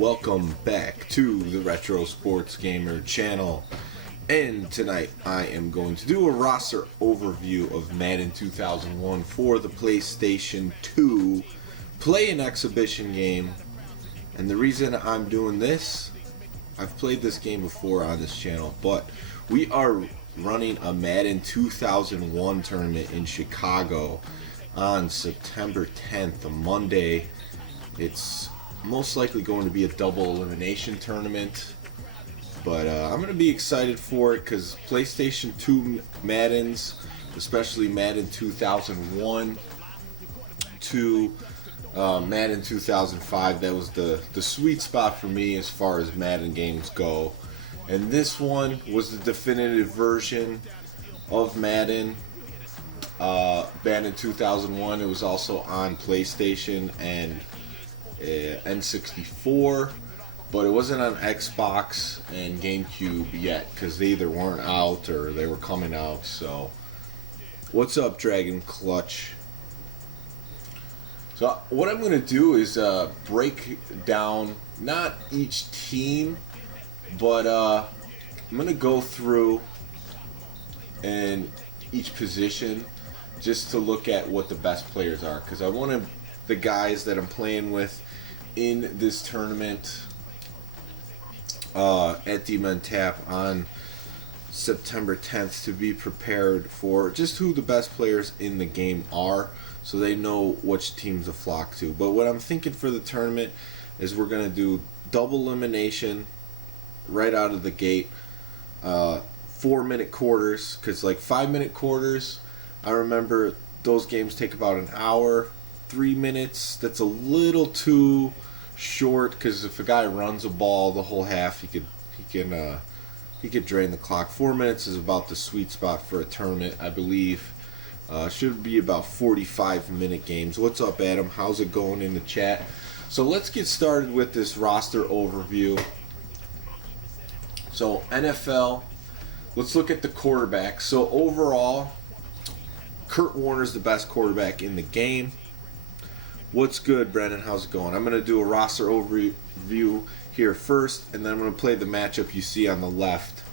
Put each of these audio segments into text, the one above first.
Welcome back to the Retro Sports Gamer channel. And tonight I am going to do a roster overview of Madden 2001 for the PlayStation 2. Play an exhibition game. And the reason I'm doing this, I've played this game before on this channel, but we are running a Madden 2001 tournament in Chicago on September 10th, a Monday. It's most likely going to be a double elimination tournament, but I'm going to be excited for it because PlayStation 2 Maddens, especially Madden 2001 to Madden 2005, that was the sweet spot for me as far as Madden games go. And this one was the definitive version of Madden. Madden 2001, it was also on PlayStation and N64, but it wasn't on Xbox and GameCube yet because they either weren't out or they were coming out. So what's up, Dragon Clutch? So what I'm going to do is break down not each team, but I'm going to go through in each position just to look at what the best players are, because I want the guys that I'm playing with in this tournament at Demon Tap on September 10th to be prepared for just who the best players in the game are, so they know which teams to flock to. But what I'm thinking for the tournament is we're going to do double elimination right out of the gate, 4-minute quarters, because like 5-minute quarters, I remember those games take about an hour. 3 minutes, that's a little too short, because if a guy runs a ball the whole half, he could drain the clock. 4 minutes is about the sweet spot for a tournament, I believe. Should be about 45-minute games. What's up, Adam? How's it going in the chat? So let's get started with this roster overview. So NFL, let's look at the quarterback. So overall, Kurt Warner's the best quarterback in the game. What's good, Brennan? How's it going? I'm going to do a roster overview here first, and then I'm going to play the matchup you see on the left,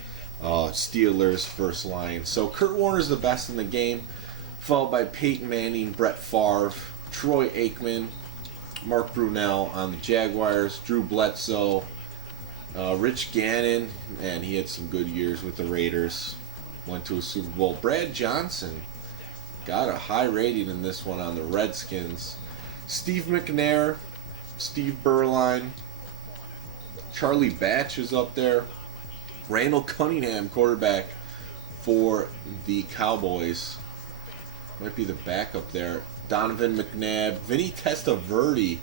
Steelers versus Lions. So Kurt Warner's the best in the game, followed by Peyton Manning, Brett Favre, Troy Aikman, Mark Brunell on the Jaguars, Drew Bledsoe, Rich Gannon, and he had some good years with the Raiders, went to a Super Bowl. Brad Johnson got a high rating in this one on the Redskins. Steve McNair, Steve Berline, Charlie Batch is up there. Randall Cunningham, quarterback for the Cowboys, might be the backup there. Donovan McNabb, Vinny Testaverde,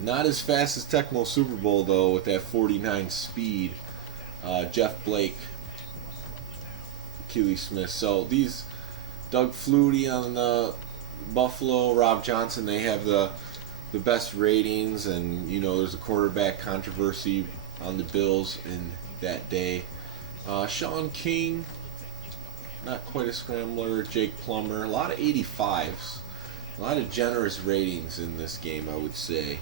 not as fast as Tecmo Super Bowl though with that 49 speed. Jeff Blake, Keely Smith. So these, Doug Flutie on the Buffalo, Rob Johnson, they have the best ratings, and you know there's a quarterback controversy on the Bills in that day. Sean King, not quite a scrambler. Jake Plummer, a lot of 85s, a lot of generous ratings in this game, I would say.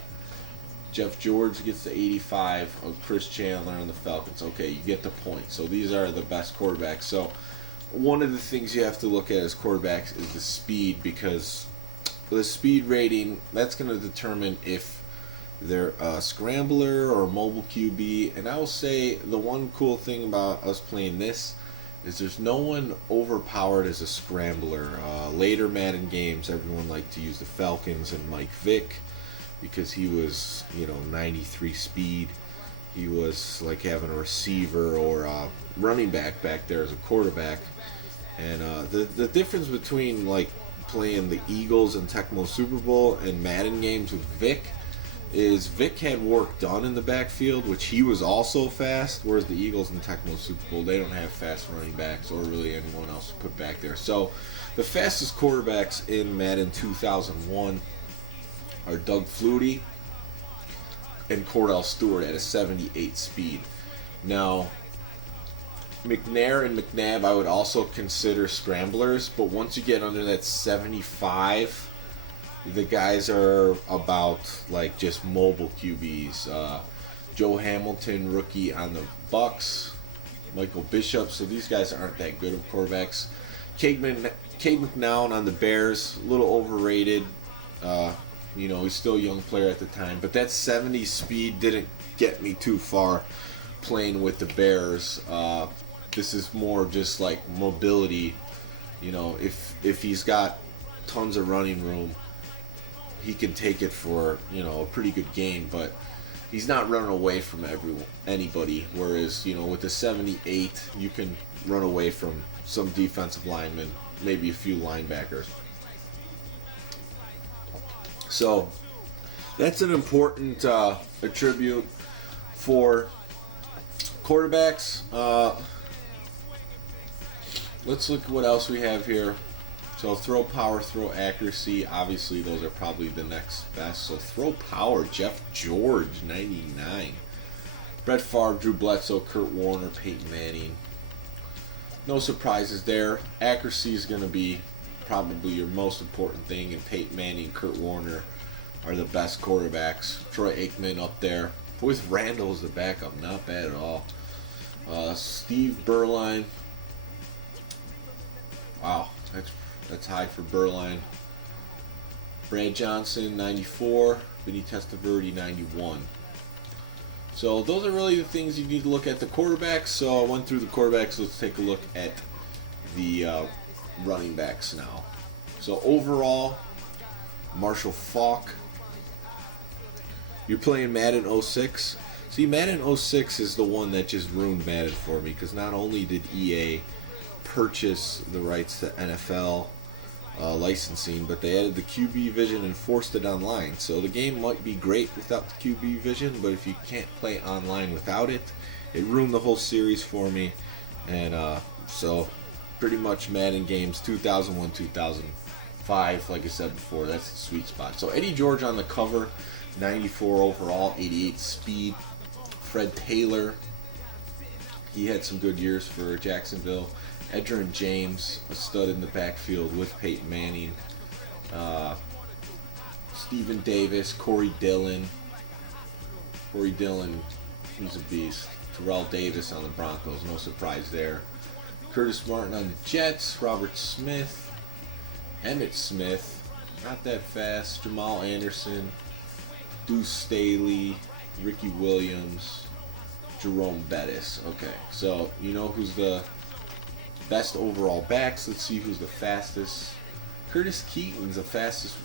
Jeff George gets the 85 of Chris Chandler on the Falcons. Okay, you get the point. So these are the best quarterbacks. So one of the things you have to look at as quarterbacks is the speed, because the speed rating, that's going to determine if they're a scrambler or a mobile QB. And I will say the one cool thing about us playing this is there's no one overpowered as a scrambler. Later Madden games, everyone liked to use the Falcons and Mike Vick because he was, 93 speed. He was like having a receiver or a running back there as a quarterback. And the difference between like playing the Eagles and Tecmo Super Bowl and Madden games with Vic is Vic had work done in the backfield, which he was also fast, whereas the Eagles and Tecmo Super Bowl, they don't have fast running backs or really anyone else to put back there. So the fastest quarterbacks in Madden 2001 are Doug Flutie and Cordell Stewart at a 78 speed. Now, McNair and McNabb I would also consider scramblers, but once you get under that 75 the guys are about like just mobile QBs. Joe Hamilton, rookie on the Bucks. Michael Bishop. So these guys aren't that good of quarterbacks. Cade McNown on the Bears, a little overrated. He's still a young player at the time, but that 70 speed didn't get me too far playing with the Bears. This is more just like mobility. If he's got tons of running room, he can take it for a pretty good game, but he's not running away from anybody. Whereas with the 78, you can run away from some defensive linemen, maybe a few linebackers. So that's an important attribute for quarterbacks. Let's look at what else we have here. So throw power, throw accuracy. Obviously, those are probably the next best. So throw power, Jeff George, 99. Brett Favre, Drew Bledsoe, Kurt Warner, Peyton Manning. No surprises there. Accuracy is going to be probably your most important thing, and Peyton Manning, Kurt Warner are the best quarterbacks. Troy Aikman up there with Randall as the backup, not bad at all. Steve Berline. Wow, that's high for Berline. Brad Johnson, 94. Vinny Testaverde, 91. So those are really the things you need to look at the quarterbacks. So I went through the quarterbacks. Let's take a look at the running backs now. So overall, Marshall Faulk. You're playing Madden 06. See, Madden 06 is the one that just ruined Madden for me, because not only did EA purchase the rights to NFL licensing, but they added the QB vision and forced it online. So the game might be great without the QB vision, but if you can't play online without it, it ruined the whole series for me. And so pretty much Madden games 2001, 2005, like I said before, that's the sweet spot. So Eddie George on the cover, 94 overall, 88 speed. Fred Taylor, he had some good years for Jacksonville. Edgerrin James, a stud in the backfield with Peyton Manning. Stephen Davis, Corey Dillon. Corey Dillon, he's a beast. Terrell Davis on the Broncos, no surprise there. Curtis Martin on the Jets. Robert Smith. Emmitt Smith, not that fast. Jamal Anderson. Deuce Staley. Ricky Williams. Jerome Bettis. Okay, so you know who's the best overall backs. Let's see who's the fastest. Curtis Keaton's the fastest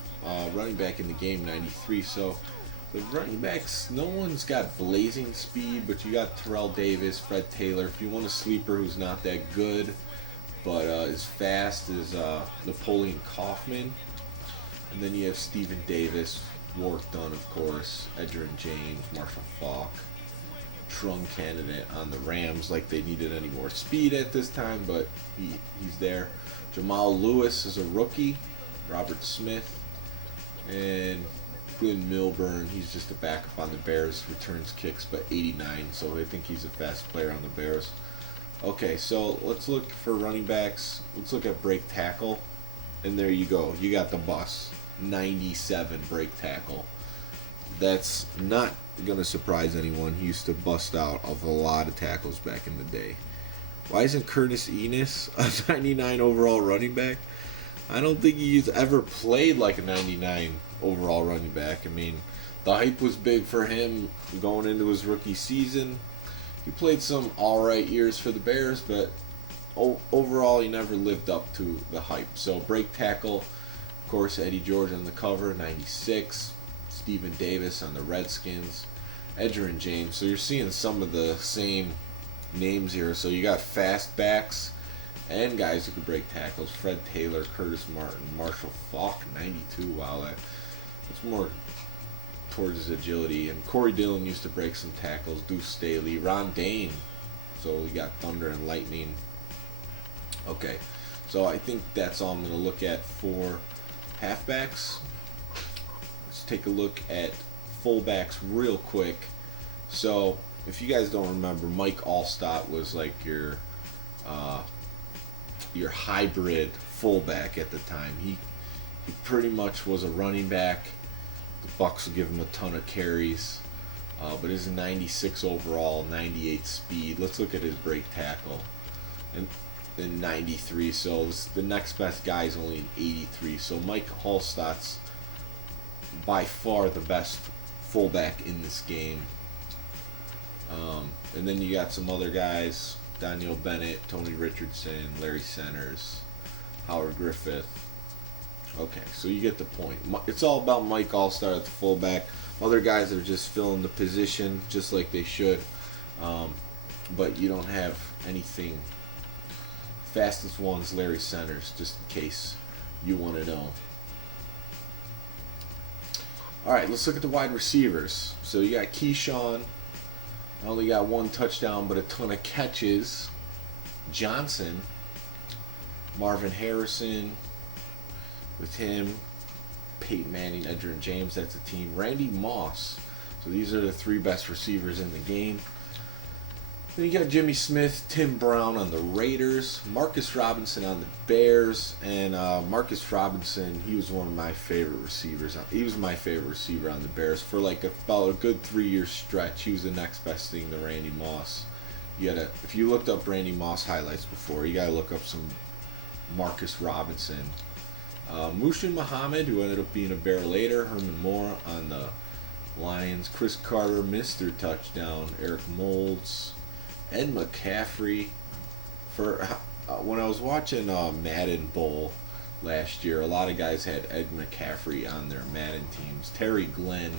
running back in the game, 93. So the running backs, no one's got blazing speed, but you got Terrell Davis, Fred Taylor. If you want a sleeper who's not that good, but is fast, is Napoleon Kaufman. And then you have Stephen Davis, Warwick Dunn, of course, Edgerrin James, Marshall Faulk. Trung candidate on the Rams, like they needed any more speed at this time, but he's there. Jamal Lewis is a rookie. Robert Smith and Glenn Milburn, he's just a backup on the Bears, returns kicks, but 89, so I think he's a fast player on the Bears. Okay, so let's look for running backs. Let's look at break tackle, and there you go. You got the bus, 97 break tackle. That's not going to surprise anyone. He used to bust out of a lot of tackles back in the day. Why isn't Curtis Enis a 99 overall running back? I don't think he's ever played like a 99 overall running back. I mean, the hype was big for him going into his rookie season. He played some alright years for the Bears, but overall he never lived up to the hype. So break tackle, of course, Eddie George on the cover, 96. Stephen Davis on the Redskins, Edgerrin James. So you're seeing some of the same names here. So you got fast backs and guys who can break tackles. Fred Taylor, Curtis Martin, Marshall Faulk, 92. Wow, that's more towards his agility. And Corey Dillon used to break some tackles. Deuce Staley, Ron Dane. So we got Thunder and Lightning. Okay, so I think that's all I'm going to look at for halfbacks. Let's take a look at fullbacks real quick. So, if you guys don't remember, Mike Allstott was like your hybrid fullback at the time. He pretty much was a running back. The Bucks will give him a ton of carries. But his 96 overall, 98 speed. Let's look at his break tackle. And 93, so the next best guy is only an 83. So Mike Hallstatt's by far the best fullback in this game. And then you got some other guys: Daniel Bennett, Tony Richardson, Larry Centers, Howard Griffith. Okay, so you get the point. It's all about Mike Hallstatt at the fullback. Other guys are just filling the position just like they should. But you don't have anything. Fastest one's Larry Centers, just in case you want to know. Alright, let's look at the wide receivers. So you got Keyshawn. Only got one touchdown, but a ton of catches. Johnson. Marvin Harrison. With him. Peyton Manning, Edgerrin James, that's a team. Randy Moss. So these are the three best receivers in the game. Then you got Jimmy Smith, Tim Brown on the Raiders, Marcus Robinson on the Bears, and Marcus Robinson, he was one of my favorite receivers. He was my favorite receiver on the Bears for like about a good 3-year stretch. He was the next best thing to Randy Moss. If you looked up Randy Moss highlights before, you gotta look up some Marcus Robinson. Mushin Muhammad, who ended up being a Bear later, Herman Moore on the Lions, Chris Carter, Mr. Touchdown, Eric Moulds, Ed McCaffrey. For when I was watching Madden Bowl last year, a lot of guys had Ed McCaffrey on their Madden teams. Terry Glenn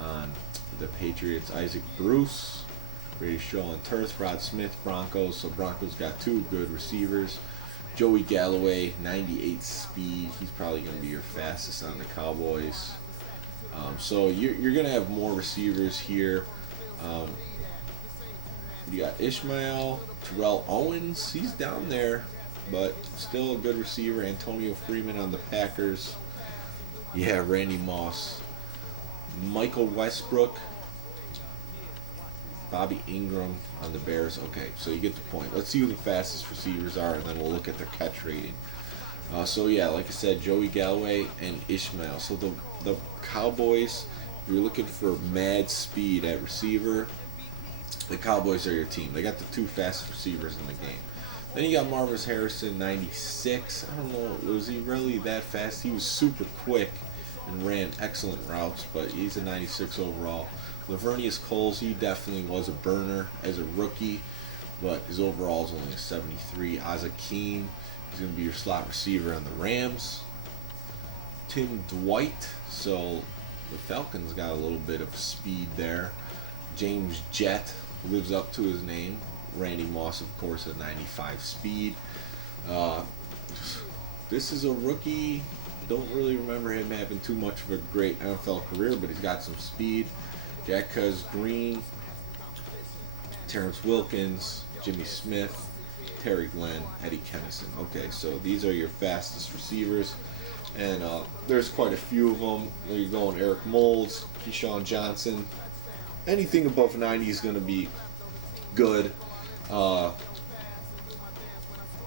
on the Patriots, Isaac Bruce, Brady Shaw and Turth, Rod Smith, Broncos. So Broncos got two good receivers. Joey Galloway, 98 speed. He's probably going to be your fastest on the Cowboys. So you're going to have more receivers here. You got Ishmael, Terrell Owens. He's down there, but still a good receiver. Antonio Freeman on the Packers. Yeah, Randy Moss. Michael Westbrook. Bobby Ingram on the Bears. Okay, so you get the point. Let's see who the fastest receivers are, and then we'll look at their catch rating. So yeah, like I said, Joey Galloway and Ishmael. So the Cowboys, if you're looking for mad speed at receiver, the Cowboys are your team. They got the two fastest receivers in the game. Then you got Marvin Harrison, 96. I don't know, was he really that fast? He was super quick and ran excellent routes, but he's a 96 overall. Lavernius Coles, he definitely was a burner as a rookie, but his overall is only a 73. Isaac Keene, he's going to be your slot receiver on the Rams. Tim Dwight, so the Falcons got a little bit of speed there. James Jett lives up to his name. Randy Moss, of course, at 95 speed. This is a rookie. Don't really remember him having too much of a great NFL career, but he's got some speed. Jacquez Green, Terrence Wilkins, Jimmy Smith, Terry Glenn, Eddie Kennison. Okay, so these are your fastest receivers, and there's quite a few of them. You're going Eric Moulds, Keyshawn Johnson. Anything above 90 is going to be good,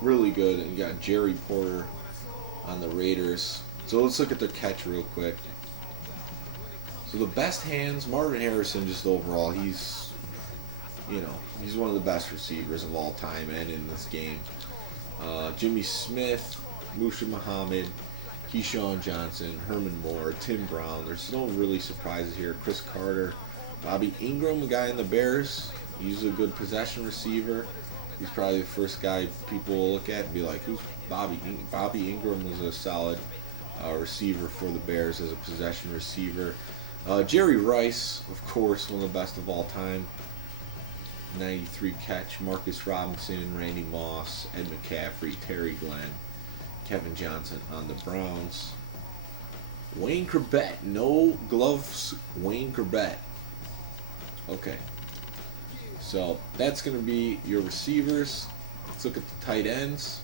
really good. And you got Jerry Porter on the Raiders. So let's look at their catch real quick. So the best hands, Marvin Harrison, just overall, he's one of the best receivers of all time and in this game. Jimmy Smith, Mushin Muhammad, Keyshawn Johnson, Herman Moore, Tim Brown. There's no really surprises here. Chris Carter, Bobby Ingram, a guy in the Bears. He's a good possession receiver. He's probably the first guy people will look at and be like, who's Bobby Ingram? Bobby Ingram was a solid receiver for the Bears as a possession receiver. Jerry Rice, of course, one of the best of all time. 93 catch. Marcus Robinson, Randy Moss, Ed McCaffrey, Terry Glenn, Kevin Johnson on the Browns. Wayne Corbett, no gloves, Wayne Corbett. Okay, so that's going to be your receivers. Let's look at the tight ends.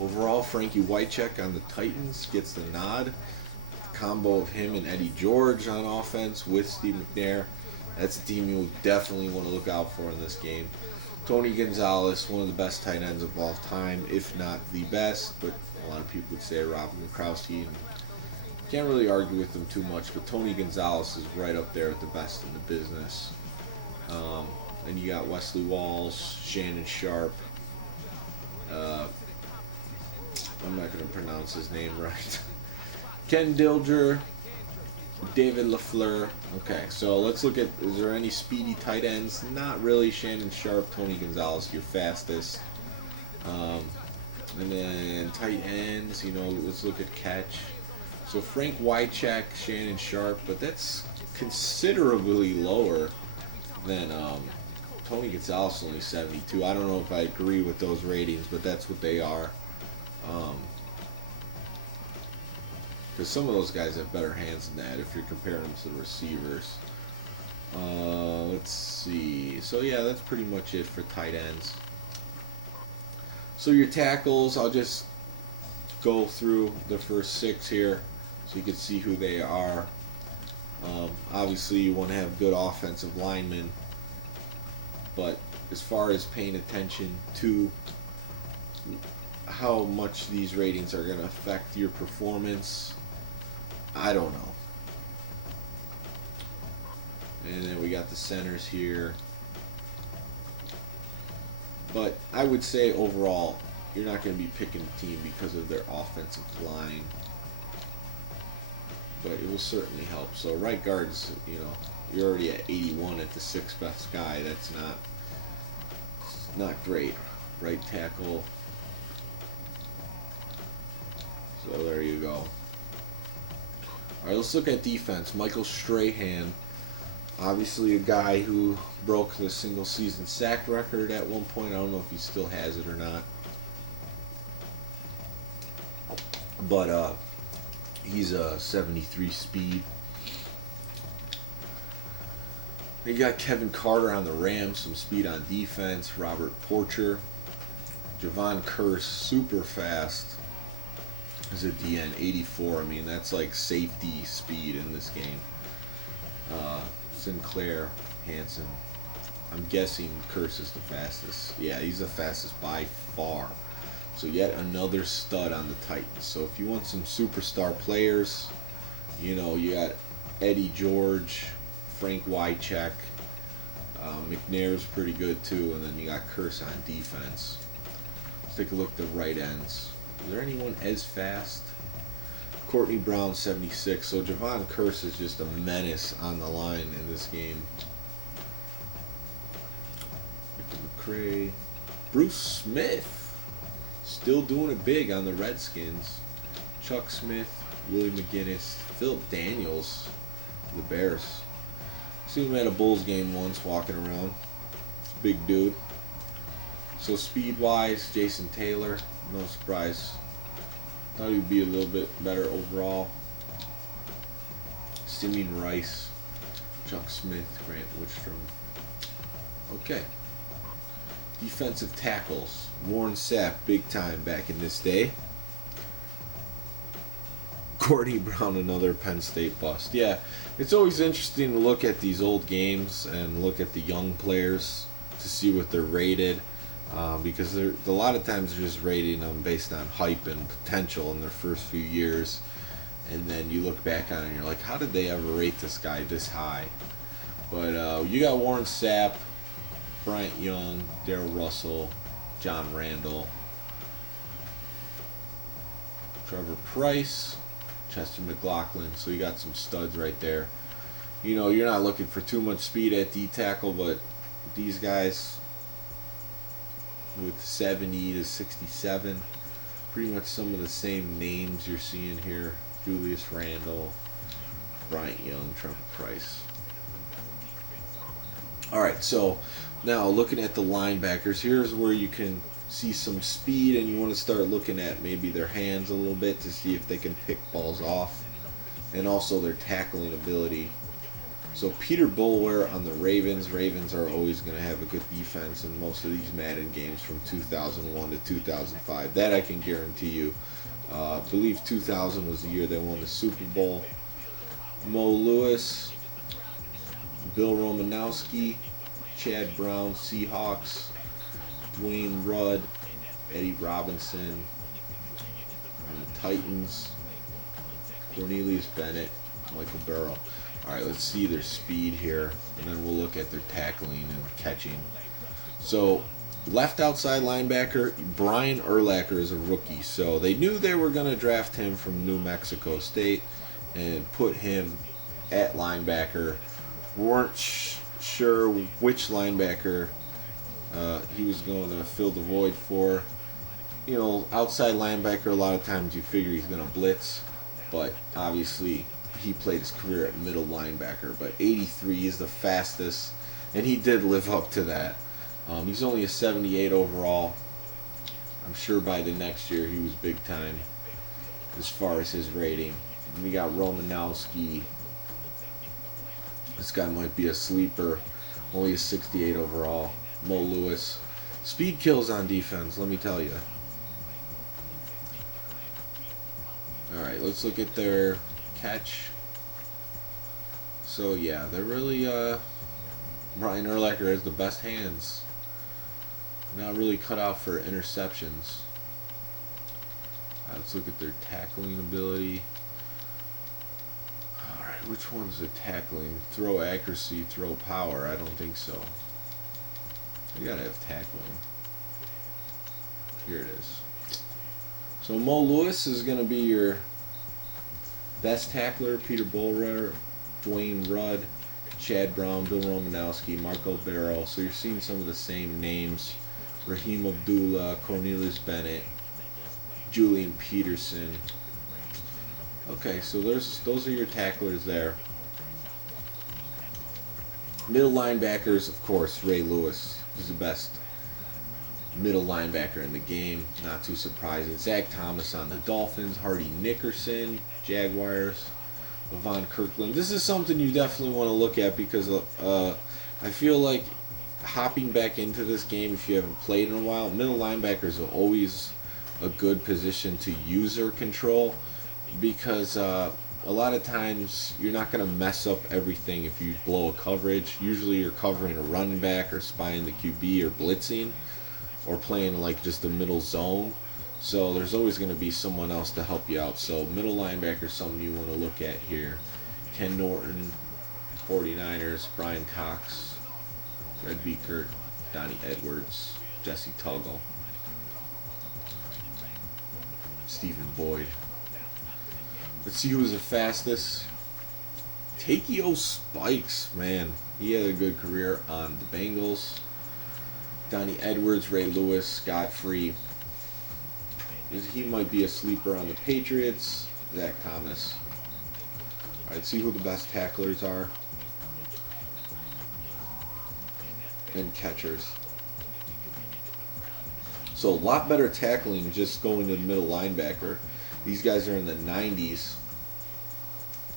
Overall, Frankie Wycheck on the Titans gets the nod. The combo of him and Eddie George on offense with Steve McNair. That's a team you definitely want to look out for in this game. Tony Gonzalez, one of the best tight ends of all time, if not the best. But A lot of people would say Robin Gronkowski, and can't really argue with them too much. But Tony Gonzalez is right up there with the best in the business. And you got Wesley Walls, Shannon Sharp. I'm not going to pronounce his name right. Ken Dilger, David LaFleur. Okay, so let's look at, is there any speedy tight ends? Not really. Shannon Sharp, Tony Gonzalez, your fastest. And then tight ends, let's look at catch. So Frank Wycheck, Shannon Sharp, but that's considerably lower than Tony Gonzalez, only 72. I don't know if I agree with those ratings, but that's what they are. Because some of those guys have better hands than that if you're comparing them to the receivers. Let's see. So yeah, that's pretty much it for tight ends. So your tackles, I'll just go through the first 6 here so you can see who they are. Obviously you want to have good offensive linemen, but as far as paying attention to how much these ratings are going to affect your performance, I don't know. And then we got the centers here. But I would say overall, you're not going to be picking a team because of their offensive line. But it will certainly help. So right guards, you're already at 81 at the 6th best guy. That's not great. Right tackle. So there you go. Alright, let's look at defense. Michael Strahan, obviously a guy who broke the single season sack record at one point. I don't know if he still has it or not. But he's a 73 speed. You got Kevin Carter on the Rams, some speed on defense. Robert Porcher. Javon Curse, super fast. Is a DN, 84. I mean, that's like safety speed in this game. Sinclair, Hansen. I'm guessing Curse is the fastest. Yeah, he's the fastest by far. So yet another stud on the Titans. So if you want some superstar players, you got Eddie George, Frank Wycheck, McNair's pretty good too, and then you got Curse on defense. Let's take a look at the right ends. Is there anyone as fast? Courtney Brown, 76. So Javon Curse is just a menace on the line in this game. Victor McCray. Bruce Smith, still doing it big on the Redskins. Chuck Smith, Willie McGinnis, Phil Daniels, the Bears. Seen him at a Bulls game once walking around. Big dude. So speed-wise, Jason Taylor, no surprise. Thought he'd be a little bit better overall. Simeon Rice, Chuck Smith, Grant Woodstrom. Okay. Defensive tackles. Warren Sapp, big time back in this day. Courtney Brown, another Penn State bust. Yeah, it's always interesting to look at these old games and look at the young players to see what they're rated. Because a lot of times they're just rating them based on hype and potential in their first few years. And then you look back on it and you're like, how did they ever rate this guy this high? But you got Warren Sapp, Bryant Young, Darrell Russell, John Randall, Trevor Price, Chester McLaughlin. So you got some studs right there. You're not looking for too much speed at D-tackle, but these guys with 70 to 67, pretty much some of the same names you're seeing here. Julius Randle, Bryant Young, Trevor Price. Alright, so now looking at the linebackers, here's where you can see some speed, and you want to start looking at maybe their hands a little bit to see if they can pick balls off, and also their tackling ability. So Peter Bulwer on the Ravens. Ravens are always going to have a good defense in most of these Madden games from 2001 to 2005. That I can guarantee you. I believe 2000 was the year they won the Super Bowl. Mo Lewis, Bill Romanowski, Chad Brown, Seahawks, Dwayne Rudd, Eddie Robinson, Titans, Cornelius Bennett, Michael Barrow. Alright, let's see their speed here, and then we'll look at their tackling and catching. So, left outside linebacker, Brian Urlacher is a rookie. So, they knew they were going to draft him from New Mexico State and put him at linebacker. Weren't sure which linebacker he was going to fill the void for. You know, outside linebacker, a lot of times you figure he's going to blitz, but obviously he played his career at middle linebacker. But 83 is the fastest, and he did live up to that. He's only a 78 overall. I'm sure by the next year he was big time as far as his rating. And we got Romanowski. This guy might be a sleeper. Only a 68 overall. Mo Lewis. Speed kills on defense, let me tell you. Alright, let's look at their catch. So yeah, they're really Brian Urlacher has the best hands. Not really cut out for interceptions. Let's look at their tackling ability. Alright, which one's the tackling? Throw accuracy, throw power. I don't think so. You gotta have tackling. Here it is. So Mo Lewis is gonna be your best tackler. Peter Bullrunner, Dwayne Rudd, Chad Brown, Bill Romanowski, Marco Barrow. So you're seeing some of the same names. Raheem Abdullah, Cornelius Bennett, Julian Peterson. Okay, so those are your tacklers there. Middle linebackers, of course, Ray Lewis is the best middle linebacker in the game. Not too surprising. Zach Thomas on the Dolphins, Hardy Nickerson, Jaguars, Von Kirkland. This is something you definitely want to look at because I feel like hopping back into this game, if you haven't played in a while, middle linebackers are always a good position to user control because a lot of times you're not going to mess up everything if you blow a coverage. Usually you're covering a running back or spying the QB or blitzing or playing like just the middle zone. So there's always going to be someone else to help you out. So middle linebacker is something you want to look at here. Ken Norton, 49ers, Brian Cox, Red Beakert, Donnie Edwards, Jesse Tuggle, Stephen Boyd. Let's see who's the fastest. Takeo Spikes, man. He had a good career on the Bengals. Donnie Edwards, Ray Lewis, Scott Free. He might be a sleeper on the Patriots. Zach Thomas. Alright, see who the best tacklers are. And catchers. So a lot better tackling just going to the middle linebacker. These guys are in the 90s.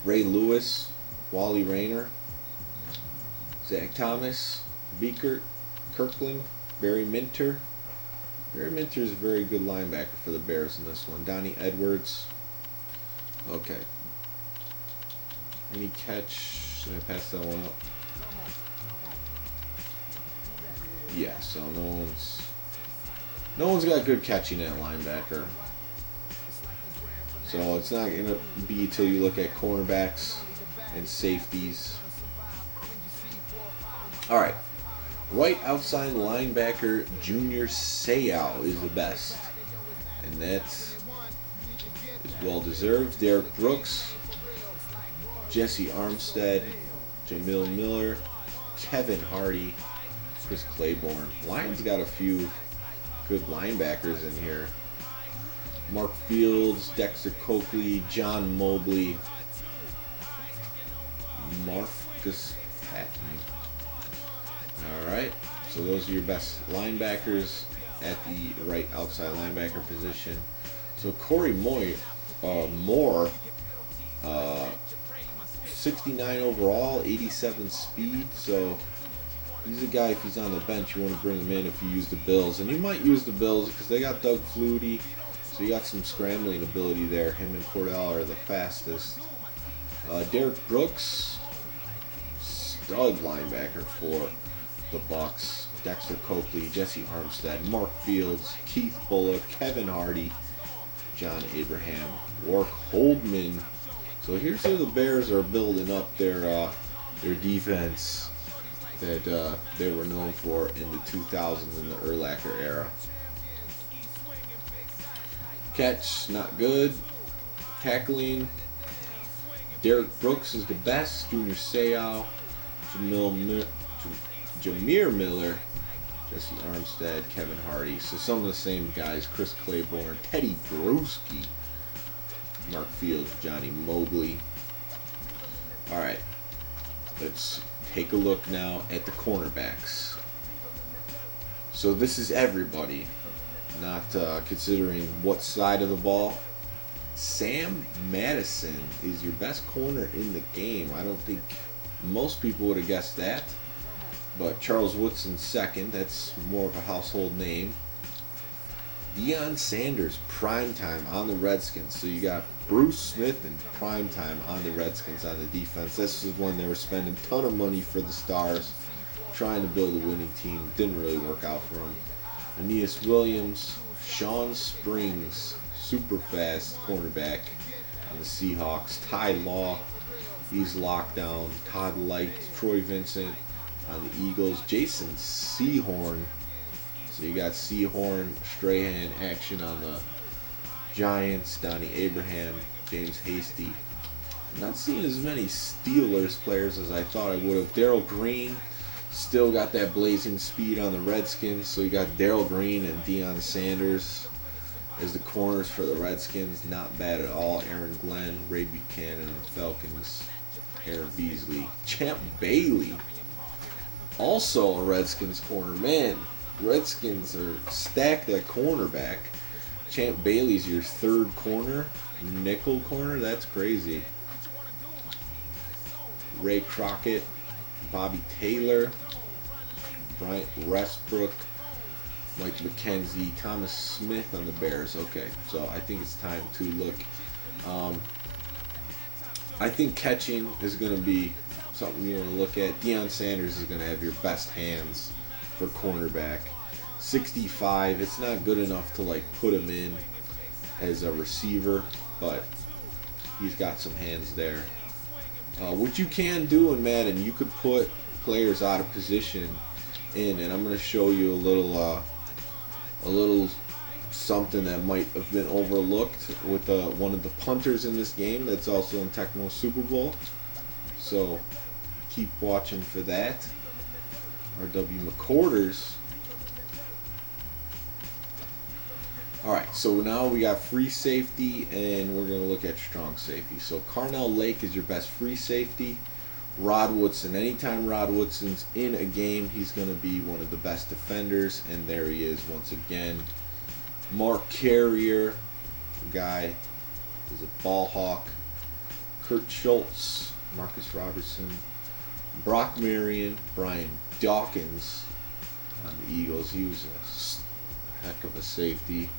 Ray Lewis, Wally Rayner, Zach Thomas, Beakert, Kirkland, Barry Minter. Barry Minter is a very good linebacker for the Bears in this one. Donnie Edwards. Okay. Any catch? Should I pass that one up? Yeah, so no one's got good catching at linebacker. So it's not going to be till you look at cornerbacks and safeties. Alright. Right outside linebacker, Junior Seau is the best. And that is well deserved. Derek Brooks, Jesse Armstead, Jamil Miller, Kevin Hardy, Chris Claiborne. Lions got a few good linebackers in here. Mark Fields, Dexter Coakley, John Mobley, Marcus Patton. Alright, so those are your best linebackers at the right outside linebacker position. So Corey Moore, 69 overall, 87 speed. So he's a guy, if he's on the bench, you want to bring him in if you use the Bills. And you might use the Bills because they got Doug Flutie. So you got some scrambling ability there. Him and Cordell are the fastest. Derek Brooks, stud linebacker for the Bucks. Dexter Coakley, Jesse Armstead, Mark Fields, Keith Bullock, Kevin Hardy, John Abraham, Wark Holdman. So here's how the Bears are building up their defense that they were known for in the 2000s in the Urlacher era. Catch, not good. Tackling, Derek Brooks is the best. Junior Seau, Jameer Miller, Jesse Armstead, Kevin Hardy. So some of the same guys. Chris Claiborne, Teddy Bruschi, Mark Fields, Johnny Mobley. Alright, let's take a look now at the cornerbacks. So this is everybody, not considering what side of the ball. Sam Madison is your best corner in the game. I don't think most people would have guessed that. But Charles Woodson second, that's more of a household name. Deion Sanders, primetime on the Redskins. So you got Bruce Smith and primetime on the Redskins on the defense. This is when they were spending a ton of money for the stars, trying to build a winning team. Didn't really work out for them. Aeneas Williams, Sean Springs, super fast cornerback on the Seahawks. Ty Law, he's locked down. Todd Light, Troy Vincent on the Eagles. Jason Sehorn. So you got Sehorn, Strahan action on the Giants. Donnie Abraham, James Hasty. I'm not seeing as many Steelers players as I thought I would have. Darryl Green still got that blazing speed on the Redskins. So you got Darryl Green and Deion Sanders as the corners for the Redskins. Not bad at all. Aaron Glenn, Ray Buchanan on the Falcons. Aaron Beasley. Champ Bailey, also a Redskins corner. Man, Redskins are stacked at cornerback. Champ Bailey's your third corner. Nickel corner? That's crazy. Ray Crockett, Bobby Taylor, Bryant Westbrook, Mike McKenzie, Thomas Smith on the Bears. Okay, so I think it's time to look. I think catching is going to be something you want to look at. Deion Sanders is going to have your best hands for cornerback. 65, it's not good enough to like put him in as a receiver, but he's got some hands there. What you can do in Madden, you could put players out of position in, and I'm going to show you a little something that might have been overlooked with one of the punters in this game that's also in Tecmo Super Bowl. So keep watching for that. R.W. McCorders. Alright, so now we got free safety, and we're going to look at strong safety. So Carnell Lake is your best free safety. Rod Woodson. Anytime Rod Woodson's in a game, he's going to be one of the best defenders, and there he is once again. Mark Carrier, guy is a ball hawk. Kurt Schultz, Marcus Robertson, Brock Marion, Brian Dawkins on the Eagles. He was a heck of a safety.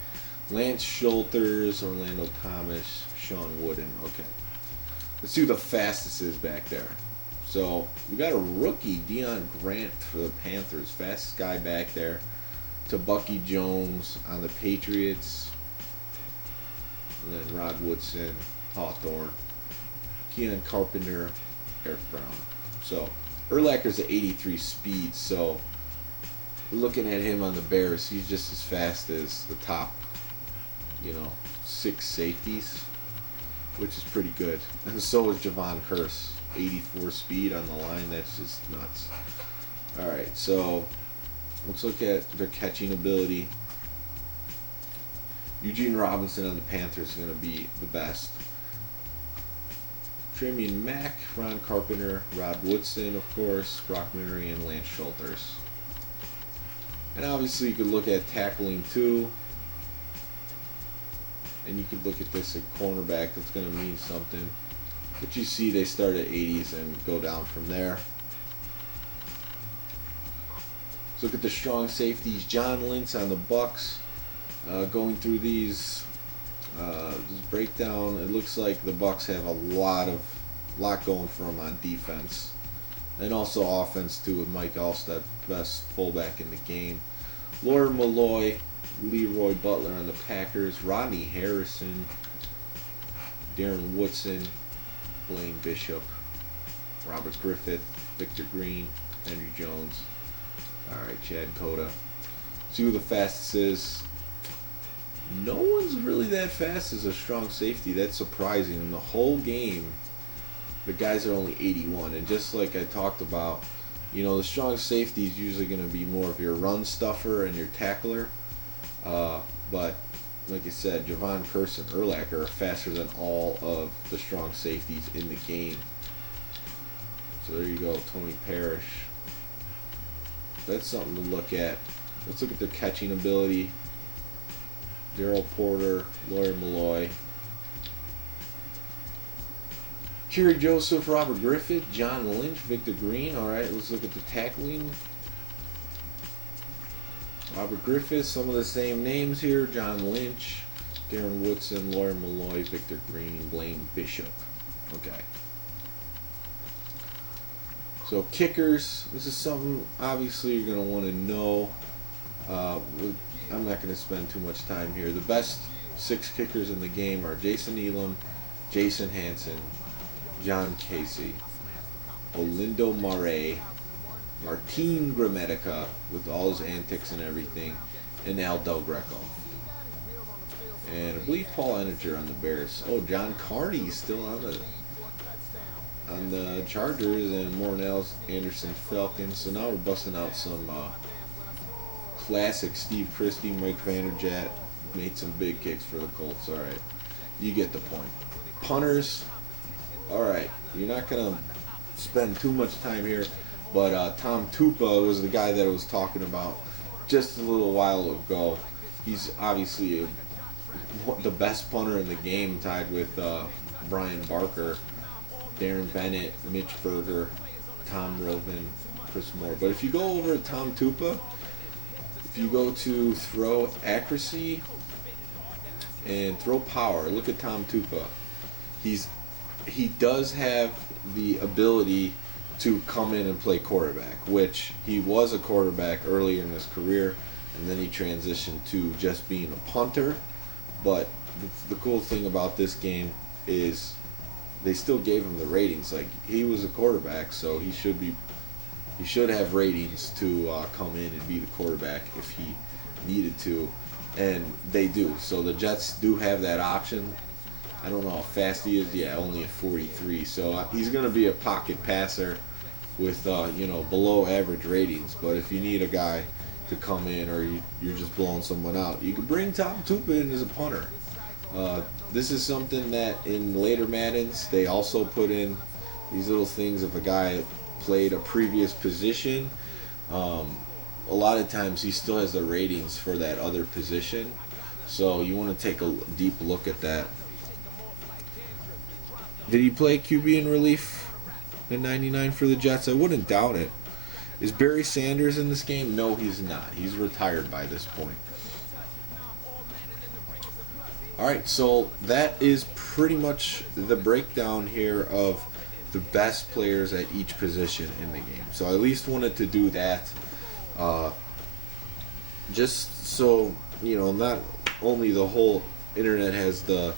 Lance Schulters, Orlando Thomas, Sean Wooden. Okay, let's see who the fastest is back there. So we got a rookie, Deion Grant for the Panthers, fastest guy back there. To Bucky Jones on the Patriots, and then Rod Woodson, Hawthorne, Keon Carpenter, Eric Brown. So Urlacher's at 83 speed, so looking at him on the Bears, he's just as fast as the top, 6 safeties, which is pretty good. And so is Javon Curse, 84 speed on the line. That's just nuts. Alright, so let's look at their catching ability. Eugene Robinson on the Panthers is going to be the best. Tramian Mack, Ron Carpenter, Rod Woodson, of course, Brock Marion, Lance Schulters. And obviously you could look at tackling too. And you could look at this at cornerback. That's going to mean something. But you see they start at 80s and go down from there. Let's look at the strong safeties. John Lynch on the Bucks. Going through this breakdown, it looks like the Bucks have a lot going for them on defense, and also offense too, with Mike Alstott, best fullback in the game. Lawyer Malloy, Leroy Butler on the Packers, Rodney Harrison, Darren Woodson, Blaine Bishop, Robert Griffith, Victor Green, Henry Jones. Alright, Chad Cota. See who the fastest is. No one's really that fast as a strong safety. That's surprising. In the whole game, the guys are only 81. And just like I talked about, the strong safety is usually going to be more of your run stuffer and your tackler. But like I said, Javon Curse and Urlacher are faster than all of the strong safeties in the game. So there you go, Tony Parrish. That's something to look at. Let's look at their catching ability. Daryl Porter, Lawyer Malloy, Kerry Joseph, Robert Griffith, John Lynch, Victor Green. Alright, let's look at the tackling. Robert Griffith, some of the same names here. John Lynch, Darren Woodson, Lawyer Malloy, Victor Green, Blaine Bishop. Okay. So kickers, this is something obviously you're going to want to know. I'm not going to spend too much time here. The best 6 kickers in the game are Jason Elam, Jason Hansen, John Casey, Olindo Mare, Martin Gramatica with all his antics and everything, and Al Del Greco. And I believe Paul Eniger on the Bears. Oh, John Carney's still on the Chargers, and Mornell Anderson Falcons. So now we're busting out some classic Steve Christie, Mike Vanderjagt. Made some big kicks for the Colts. Alright, you get the point. Punters, alright, you're not going to spend too much time here, but Tom Tupa was the guy that I was talking about just a little while ago. He's obviously the best punter in the game, tied with Brian Barker, Darren Bennett, Mitch Berger, Tom Rovin, Chris Moore. But if you go over to Tom Tupa, if you go to throw accuracy and throw power, look at Tom Tupa. He does have the ability to come in and play quarterback, which he was a quarterback earlier in his career, and then he transitioned to just being a punter. But the cool thing about this game is they still gave him the ratings. Like, he was a quarterback, so he should have ratings to come in and be the quarterback if he needed to, and they do. So the Jets do have that option. I don't know how fast he is. Yeah, only a 43. So he's going to be a pocket passer with below average ratings. But if you need a guy to come in, or you're just blowing someone out, you can bring Tom Tupa in as a punter. This is something that in later Maddens they also put in these little things. If a guy played a previous position, a lot of times he still has the ratings for that other position, so you want to take a deep look at that. Did he play QB in relief in 99 for the Jets? I wouldn't doubt it. Is Barry Sanders in this game? No, he's not. He's retired by this point. Alright, so that is pretty much the breakdown here of the best players at each position in the game. So I at least wanted to do that, just so not only the whole internet has the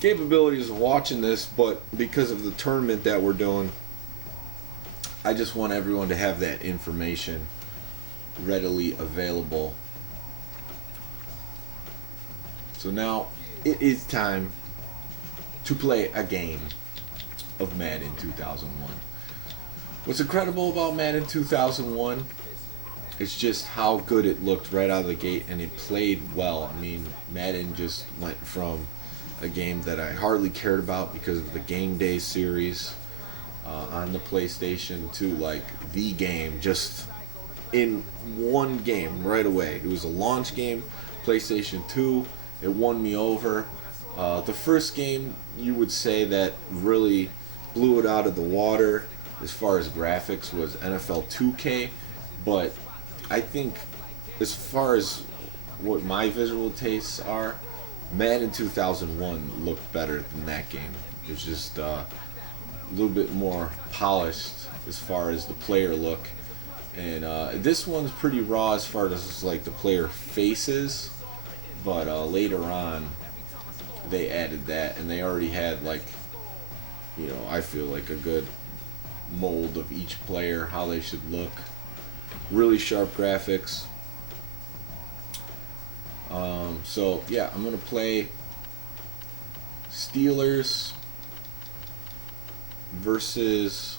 capabilities of watching this, but because of the tournament that we're doing, I just want everyone to have that information readily available. So now it is time to play a game of Madden 2001. What's incredible about Madden 2001 is just how good it looked right out of the gate, and it played well. I mean, Madden just went from a game that I hardly cared about because of the Game Day series on the PlayStation to like the game just in one game right away. It was a launch game, PlayStation 2. It won me over. The first game, you would say, that really blew it out of the water as far as graphics was NFL 2K, but I think as far as what my visual tastes are, Madden 2001 looked better than that game. It was just a little bit more polished as far as the player look, And this one's pretty raw as far as like the player faces, but later on they added that, and they already had like, you know, I feel like a good mold of each player, how they should look. Really sharp graphics. So yeah, I'm gonna play Steelers versus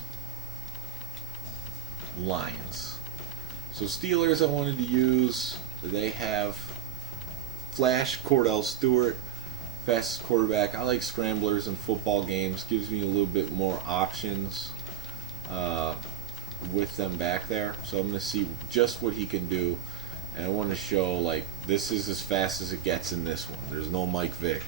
Lions. So Steelers I wanted to use, they have Flash Cordell Stewart, fastest quarterback. I like scramblers in football games, gives me a little bit more options with them back there. So I'm going to see just what he can do, and I want to show like this is as fast as it gets in this one. There's no Mike Vick.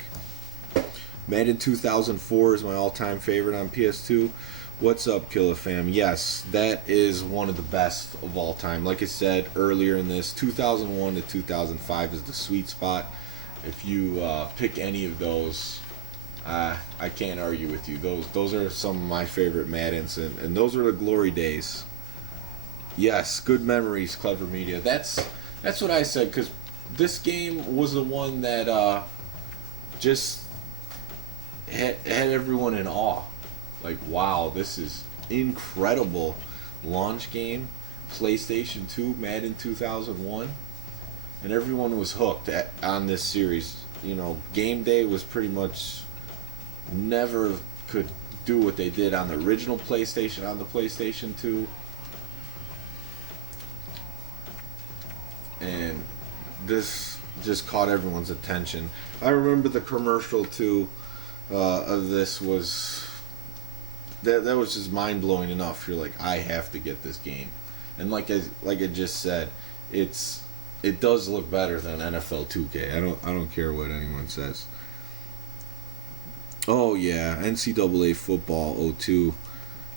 Madden 2004 is my all-time favorite on PS2. What's up, Killer Fam? Yes, that is one of the best of all time. Like I said earlier in this, 2001 to 2005 is the sweet spot. If you pick any of those, I can't argue with you. Those are some of my favorite Maddens, and those are the glory days. Yes, good memories, Clever Media. That's what I said, because this game was the one that just had everyone in awe. Like, wow, this is incredible. Launch game, PlayStation 2, Madden 2001, and everyone was hooked on this series. You know, game day was pretty much never could do what they did on the original PlayStation, on the PlayStation 2. And this just caught everyone's attention. I remember the commercial too of this was that was just mind blowing enough. You're like, I have to get this game, and like I just said, it does look better than NFL 2K. I don't care what anyone says. Oh yeah, NCAA football 02.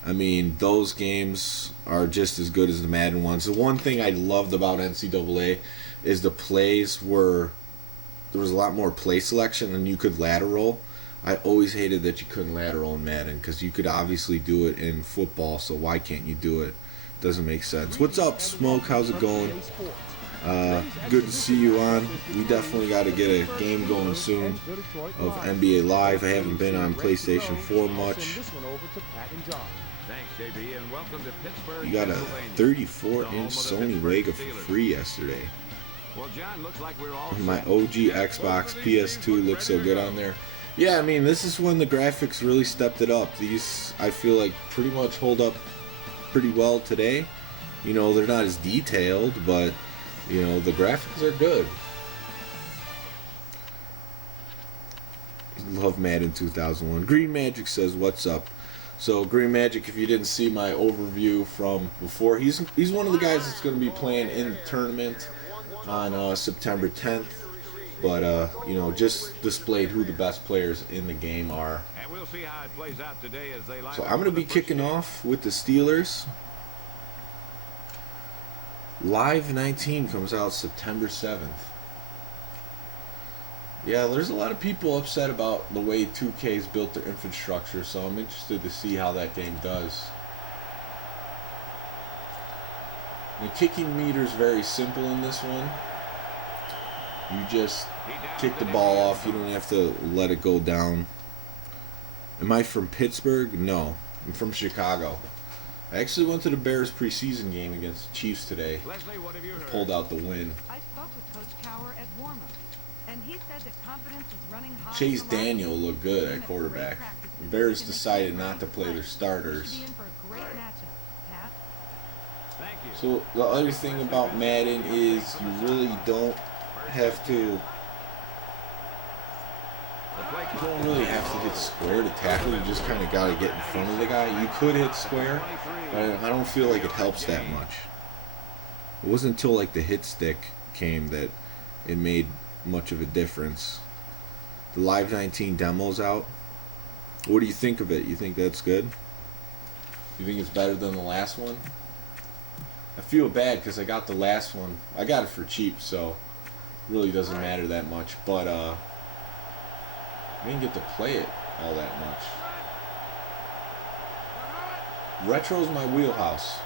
I mean, those games are just as good as the Madden ones. The one thing I loved about NCAA is the plays were there was a lot more play selection and you could lateral. I always hated that you couldn't lateral in Madden because you could obviously do it in football, so why can't you do it? Doesn't make sense. What's up, Smoke? How's it going? Good to see you on. We definitely got to get a game going soon of NBA Live. I haven't been on PlayStation 4 much. You got a 34-inch Sony Wega for free yesterday. My OG Xbox PS2 looks so good on there. Yeah, I mean, this is when the graphics really stepped it up. These, I feel like, pretty much hold up pretty well today. You know, they're not as detailed, but, you know, the graphics are good. Love Madden 2001. Green Magic says, what's up? So, Green Magic, if you didn't see my overview from before, he's one of the guys that's going to be playing in the tournament on September 10th. But, you know, just displayed who the best players in the game are. So I'm going to be kicking off with the Steelers. Live 19 comes out September 7th. Yeah, there's a lot of people upset about the way 2K's built their infrastructure, so I'm interested to see how that game does. The kicking meter is very simple in this one. You just kick the ball off. You don't have to let it go down. Am I from Pittsburgh? No. I'm from Chicago. I actually went to the Bears preseason game against the Chiefs today. Pulled out the win. I spoke with Coach Cower at warm-up, and he said that confidence is running high. Chase Daniel looked good at quarterback. The Bears decided not to play their starters. So the other thing about Madden is you really don't have to. You don't really have to hit square to tackle. You just kind of got to get in front of the guy. You could hit square, but I don't feel like it helps that much. It wasn't until like the hit stick came that it made much of a difference. The Live 19 demo's out. What do you think of it? You think that's good? You think it's better than the last one? I feel bad because I got the last one. I got it for cheap, so it really doesn't matter that much. But I didn't get to play it all that much. Retro's my wheelhouse.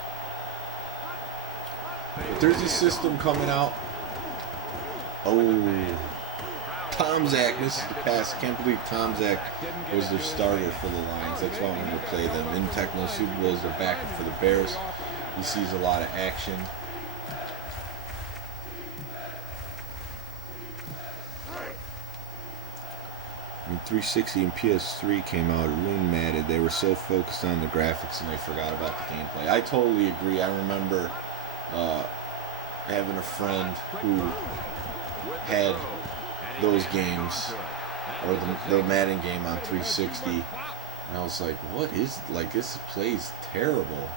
But there's a system coming out. Oh, Tom Zach misses the pass. Can't believe Tom Zach was their starter for the Lions. That's why I wanted to play them. In Techno Super Bowls, they're backup for the Bears. He sees a lot of action. When 360 and PS3 came out, it ruined Madden. They were so focused on the graphics and they forgot about the gameplay. I totally agree. I remember having a friend who had those games, or the Madden game on 360, and I was like, what is, like, this plays terrible.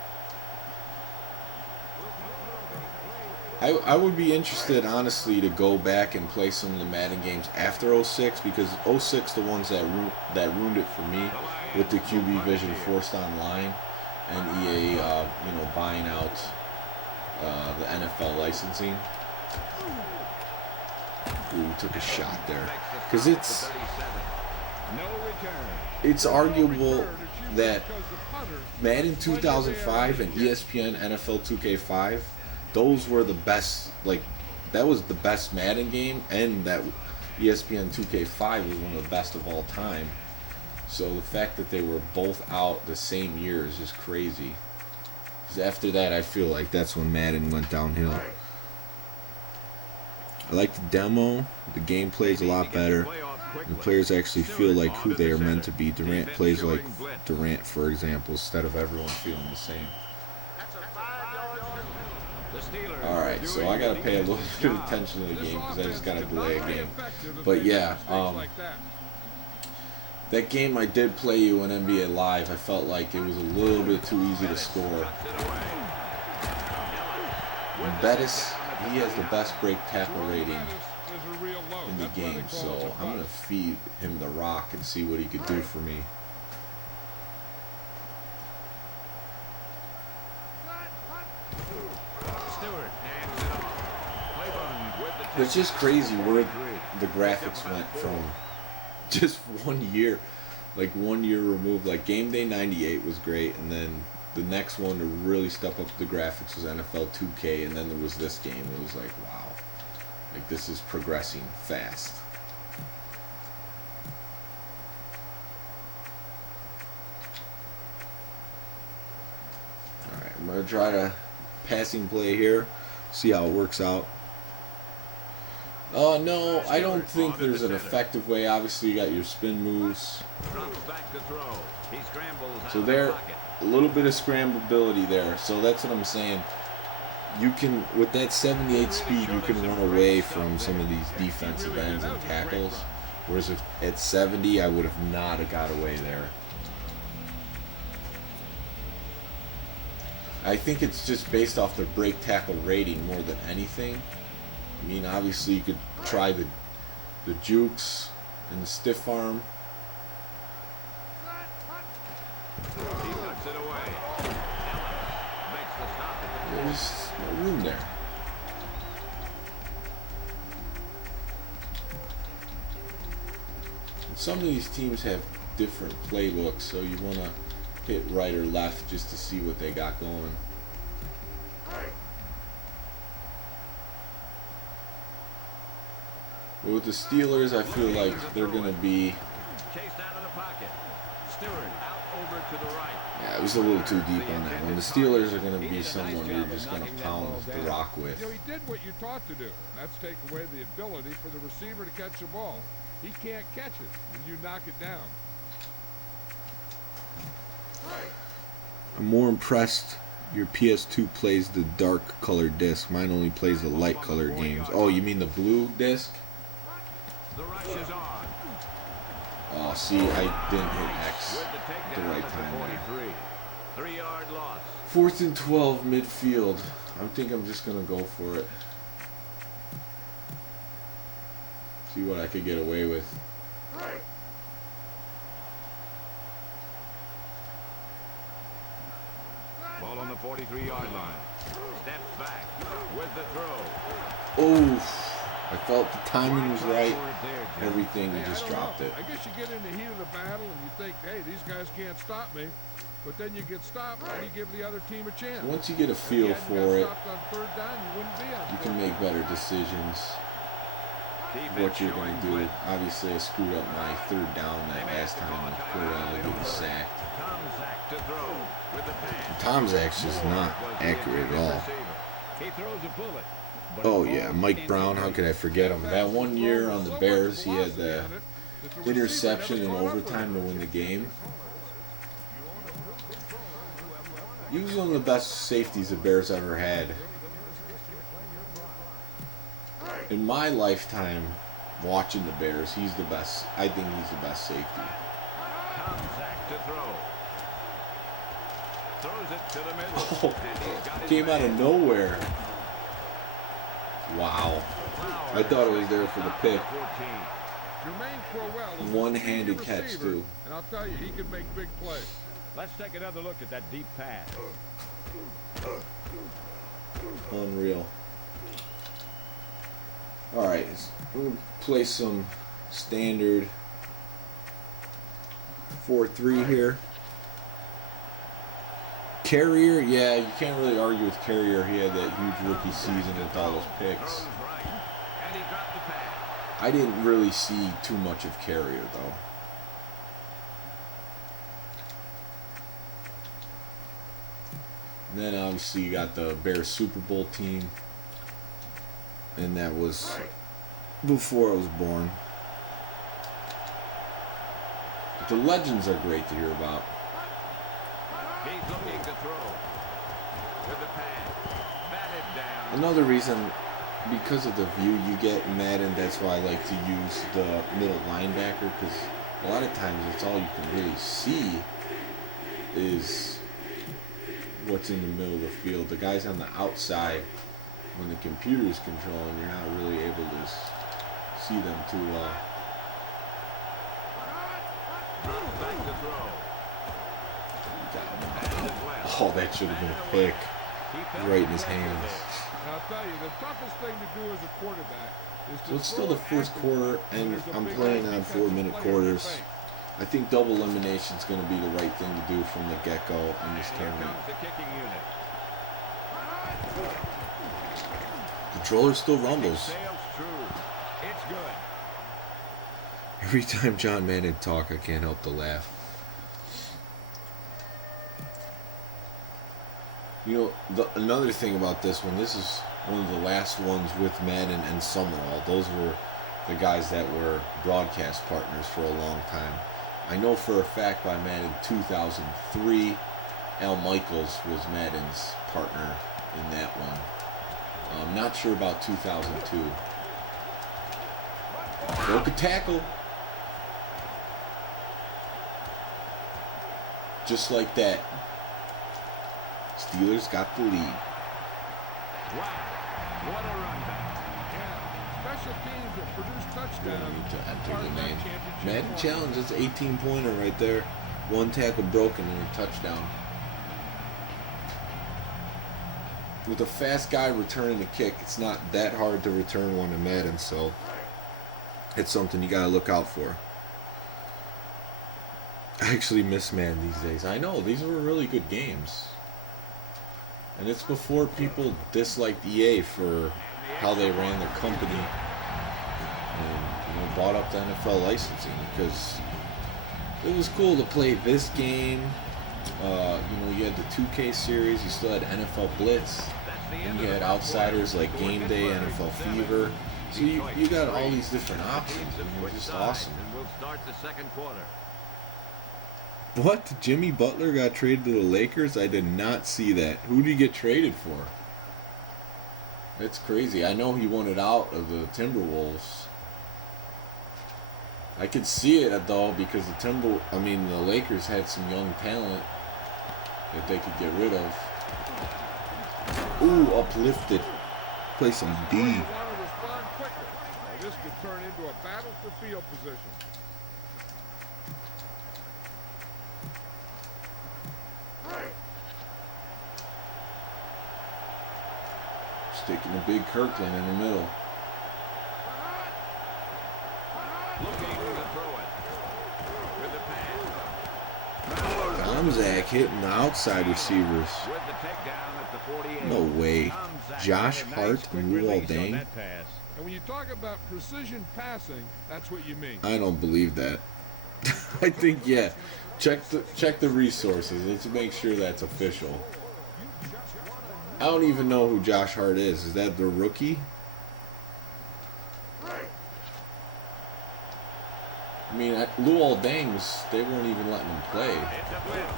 I would be interested, honestly, to go back and play some of the Madden games after 06, because 06, the ones that ruined it for me, with the QB Vision forced online, and EA, you know, buying out the NFL licensing. Ooh, took a shot there, because it's arguable that Madden 2005 and ESPN NFL 2K5, those were the best. Like, that was the best Madden game, and that ESPN 2K5 was one of the best of all time. So the fact that they were both out the same year is just crazy. Because after that, I feel like that's when Madden went downhill. I like the demo. The gameplay is a lot better. The players actually feel like who they are meant to be. Durant plays like Durant, for example, instead of everyone feeling the same. Alright, so I gotta pay a little bit of attention to the game because I just gotta delay a game. But yeah, that game I did play you in NBA Live, I felt like it was a little bit too easy to score. And Bettis, he has the best break tackle rating in the game, so I'm going to feed him the rock and see what he could do for me. It's just crazy where the graphics went from just 1 year, like 1 year removed. Like Game Day 98 was great, and then the next one to really step up the graphics was NFL 2K, and then there was this game. It was like, wow, like this is progressing fast. Alright, I'm going to try to passing play here, see how it works out. No, I don't think there's an effective way. Obviously, you got your spin moves. So there, a little bit of scramblability there. So that's what I'm saying. You can, with that 78 speed, you can run away from some of these defensive ends and tackles. Whereas if at 70, I would have not have got away there. I think it's just based off their break tackle rating more than anything. I mean, obviously you could try the jukes and the stiff arm. There's no room there. And some of these teams have different playbooks, so you want to hit right or left just to see what they got going. But with the Steelers, I feel like they're going to be... Yeah, it was a little too deep on that one. The Steelers are going to be someone you're just going to pound the rock with. You know, he did what you taught to do, and that's take away the ability for the receiver to catch the ball. He can't catch it when you knock it down. I'm more impressed your PS2 plays the dark colored disc. Mine only plays the light colored games. Oh, you mean the blue disc? The rush is on. Oh, see, I didn't hit X at the right time. 3-yard loss. 4th and 12 midfield. I think I'm just going to go for it. See what I could get away with. Ball on the 43-yard line. Steps back with the throw. Oh, I felt the timing was right. Everything, you just dropped it. I guess you get in the heat of the battle and you think, hey, these guys can't stop me. but then you get stopped and you give the other team a chance. Once you get a If feel you hadn't for got it, stopped on third down, you wouldn't be on you fourth can make down. better decisions. What you're going to do. Obviously, I screwed up my third down that last time with Cordell getting sacked. Tomzak's just not accurate at all. He throws a bullet. Oh yeah, Mike Brown, how could I forget him? That one year on the Bears, he had the interception in overtime to win the game. He was one of the best safeties the Bears ever had. In my lifetime watching the Bears, he's the best. I think he's the best safety. Tomzak to throw. Throws it to the middle. Oh, came out of nowhere. Wow. I thought it was there for the pick. One-handed catch, too. And I'll tell you, he can make big plays. Let's take another look at that deep pass. Unreal. Alright, we'll play some standard 4-3 here. Carrier, yeah, you can't really argue with Carrier. He had that huge rookie season with all those picks. I didn't really see too much of Carrier, though. And then obviously you got the Bears Super Bowl team. And that was before I was born. But the legends are great to hear about. He's looking to throw. With the pass. Batted down. Another reason, because of the view you get in Madden, that's why I like to use the middle linebacker, because a lot of times it's all you can really see is what's in the middle of the field. The guys on the outside, when the computer is controlling, you're not really able to see them too well. Back to throw. Oh, that should have been a pick. Right in his hands. And I'll tell you, the toughest thing to do as a quarterback is to So it's still the first quarter, and I'm playing on 4-minute quarters. I think double elimination is going to be the right thing to do from the get-go in this tournament. The kicking unit. Controller still rumbles. Sails true. It's good. Every time John Madden talk, I can't help to laugh. You know, another thing about this one, this is one of the last ones with Madden and Summerall. Those were the guys that were broadcast partners for a long time. I know for a fact by Madden 2003, Al Michaels was Madden's partner in that one. I'm not sure about 2002. Broke a tackle. Just like that. Steelers got the lead. Wow. What a run back. Yeah, special teams that produce touchdowns. Don't need to enter part the of that name. championship Madden run. Challenge is 18-pointer right there. One tackle broken and a touchdown. With a fast guy returning the kick, it's not that hard to return one in Madden, so it's something you gotta look out for. I actually miss Madden these days. I know, these were really good games. And it's before people disliked EA for how they ran their company and bought up the NFL licensing, because it was cool to play this game. You had the 2K series, you still had NFL Blitz, and you had outsiders like Game Day, NFL Fever. So you got all these different options, and it was just awesome. And we'll start the second quarter. What? Jimmy Butler got traded to the Lakers? I did not see that. Who did he get traded for? That's crazy. I know he wanted out of the Timberwolves. I could see it though, because the Lakers had some young talent that they could get rid of. Ooh, uplifted. Play some D. You want to respond quicker. Now, this could turn into a battle for field position. Sticking a big Kirkland in the middle. Looking to throw it. With the pass. Tomzak. Zach hitting the outside receivers. With the takedown at the 48. No way. Tom Zach Josh with a Hart nice quick and Luol release on Deng? that pass. And when you talk about precision passing, that's what you mean. I don't believe that. I think, yeah. Check the resources. Let's make sure that's official. I don't even know who Josh Hart is. Is that the rookie? I mean, Luol Deng's, they weren't even letting him play. It's a blitz.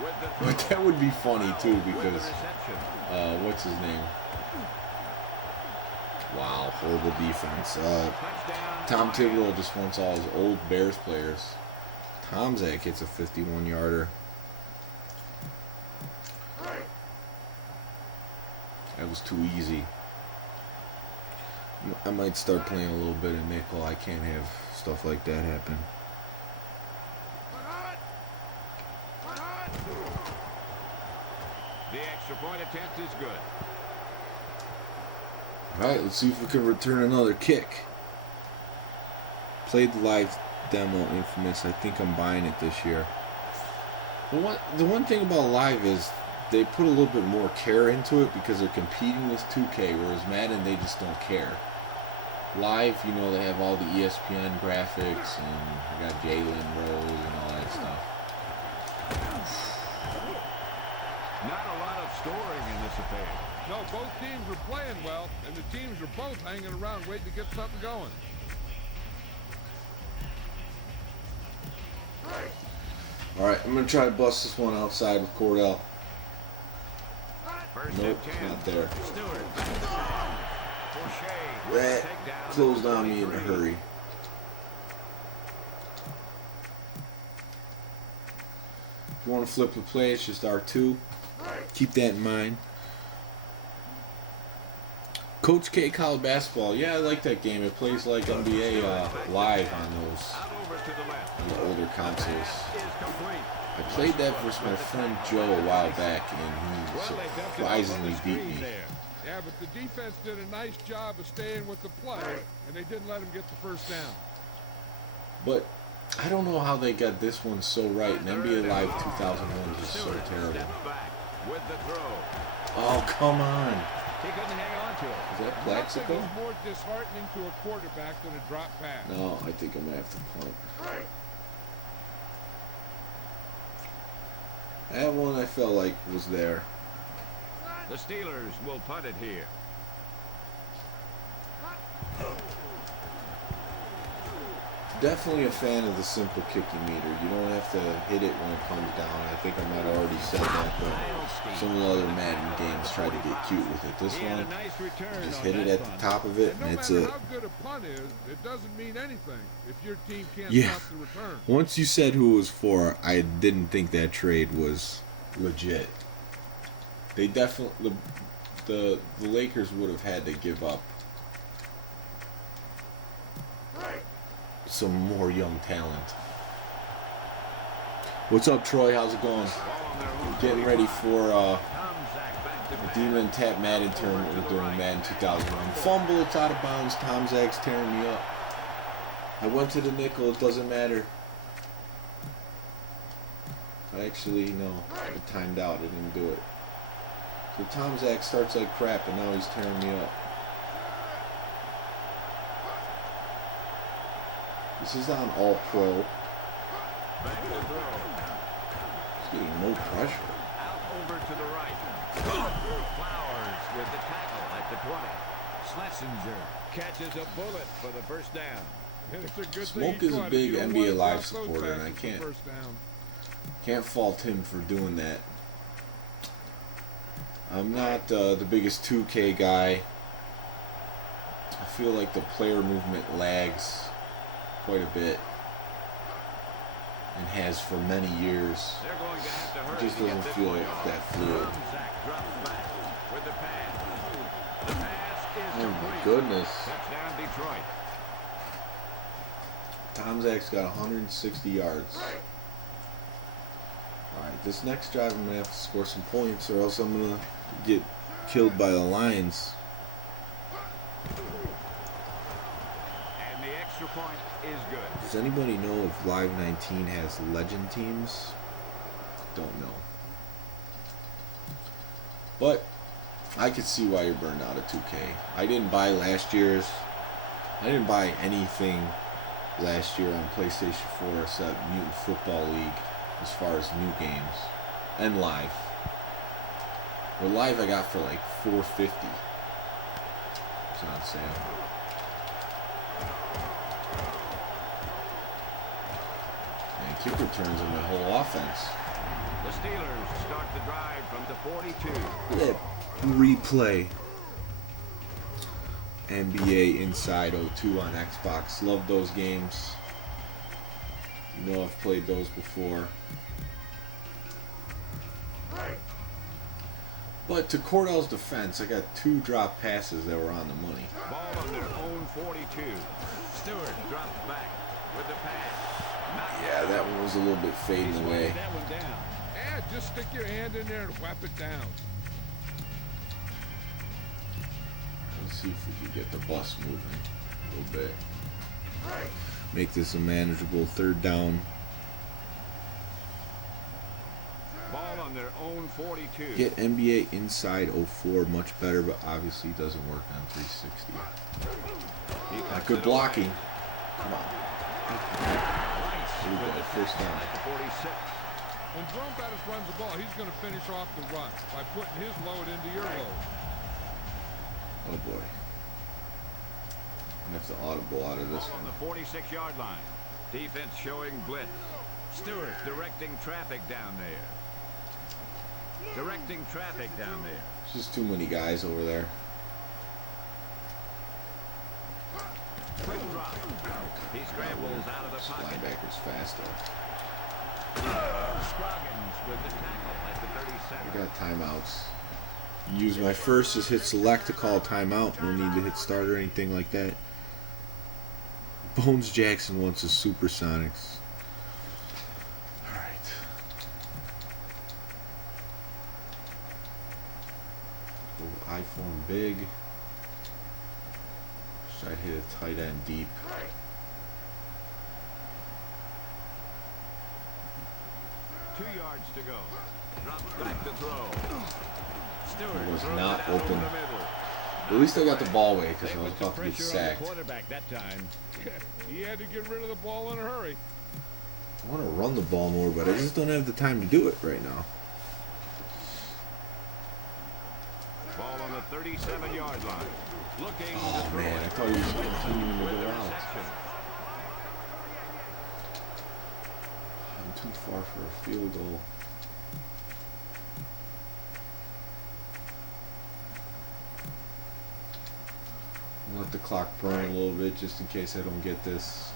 With the throw. But that would be funny, too, With the because, reception. what's his name? Wow, horrible defense. Touchdown. Tom Thibodeau just wants all his old Bears players. Tom Zach hits a 51-yarder. That was too easy. I might start playing a little bit of nickel. I can't have stuff like that happen. The extra point attempt is good. Alright, let's see if we can return another kick. Played the live demo Infamous. I think I'm buying it this year. The one thing about live is they put a little bit more care into it because they're competing with 2K, whereas Madden, they just don't care. Live, you know, they have all the ESPN graphics, and I got Jalen Rose and all that stuff. Not a lot of scoring in this affair. No, both teams are playing well, and the teams are both hanging around waiting to get something going. Alright, I'm going to try to bust this one outside with Cordell. First Nope, and 10. not there. Stewart. Boucher with That the takedown. closed on me in a 23. hurry. If you want to flip the play, it's just R2. Keep that in mind. Coach K College Basketball. Yeah, I like that game. It plays like NBA live on those Out over to the left. on the older consoles. Is complete. I played that versus my friend Joe a while back, and he Well, they dumped it up on surprisingly the beat screen me. there. Yeah, but the defense did a nice job of staying with the play, and they didn't let him get the first down. But I don't know how they got this one so right. And NBA Live 2001 is so Stewart terrible. steps back with the throw. Oh, come on. He couldn't hang on to it. Is that Nothing Plaxico? is more disheartening to a quarterback than a drop pass. No, I think I'm going to have to punt. That one I felt like was there. The Steelers will punt it here. Definitely a fan of the simple kicking meter. You don't have to hit it when it comes down. I think I might have already said that, but some of the other Madden games try to get cute with it. This He had a one, nice return just on hit it that at the punt. top of it, And no and that's matter it. how good a punt is, it doesn't mean anything if your team can't Yeah. stop the return. Once you said who it was for, I didn't think that trade was legit. They definitely, the Lakers would have had to give up some more young talent. What's up, Troy? How's it going? Ball on their own We're getting ready 45. for Tom Zach back to the back. Demon Tap Madden tournament we're doing Madden 2001. Fumble, it's out of bounds. Tom Zach's tearing me up. I went to the nickel, it doesn't matter. Actually, no. It timed out, I didn't do it. So Tom Zach starts like crap, and now he's tearing me up. This is on All Pro. Back to throw. He's getting no pressure. Out over to the right. Flowers with the tackle at the 20. Schlesinger catches a bullet for the first down. And it's a good Smoke thing he is a caught it. big You don't NBA wanna Live drop those supporter, and I passes for can't- first down. Can't fault him for doing that. I'm not the biggest 2K guy. I feel like the player movement lags quite a bit, and has for many years. They're going to have to It hurry just to get doesn't this feel one off. that fluid. Tom Zach drops back with the pass. The pass is Oh my complete. goodness. Touchdown Detroit. Tom Zach's got 160 yards. Alright, this next drive I'm going to have to score some points, or else I'm going to get killed by the Lions. And the extra extra point is good. Does anybody know if Live 19 has legend teams? Don't know. But I could see why you're burned out of 2K. I didn't buy last year's. I didn't buy anything last year on PlayStation 4 except Mutant Football League as far as new games and Live. Well, Live I got for like $4.50. It's on sale. And kick returns on my whole offense. The Steelers start the drive from the 42. Look at that replay. NBA Inside 02 on Xbox. Love those games. You know I've played those before. But to Cordell's defense, I got 2 drop passes that were on the money. Ball on their own 42. Stewart drops back with the pass. Yeah, that one was a little bit fading away. That one down. Yeah, just stick your hand in there and whap it down. Let's see if we can get the bus moving a little bit. Make this a manageable 3rd down. Ball on their own 42. Get NBA Inside 04 much better, but obviously doesn't work on 360. Good blocking. Come on. Here we go, first down. At the 46. When Jerome Bettis runs the ball, he's going to finish off the run by putting his load into your load. Oh boy. I have to audible out of this Ball on one. the 46-yard line. Defense showing blitz. Stewart directing traffic down there. Directing traffic down there. There's just too many guys over there. Quick drop. He scrambles out of the This pocket. linebacker's faster. Scroggins with the tackle at the 37. I got timeouts. Use my first, just hit select to call a timeout. No need to hit start or anything like that. Bones Jackson wants his Supersonics. Alright. iPhone big. Should I hit a tight end deep? 2 yards to go. Drops back to throw. Stewart It was throws not it out open. over the middle. At least I got the ball away because They I was put the about to get pressure on the sacked. quarterback that time. He had to get rid of the ball in a hurry. I want to run the ball more, but I just don't have the time to do it right now. Ball on the 37-yard line. Looking to Oh throw man, it. I thought he was continuing to With go the out. reception. I'm too far for a field goal. I'll let the clock burn a little bit just in case I don't get this.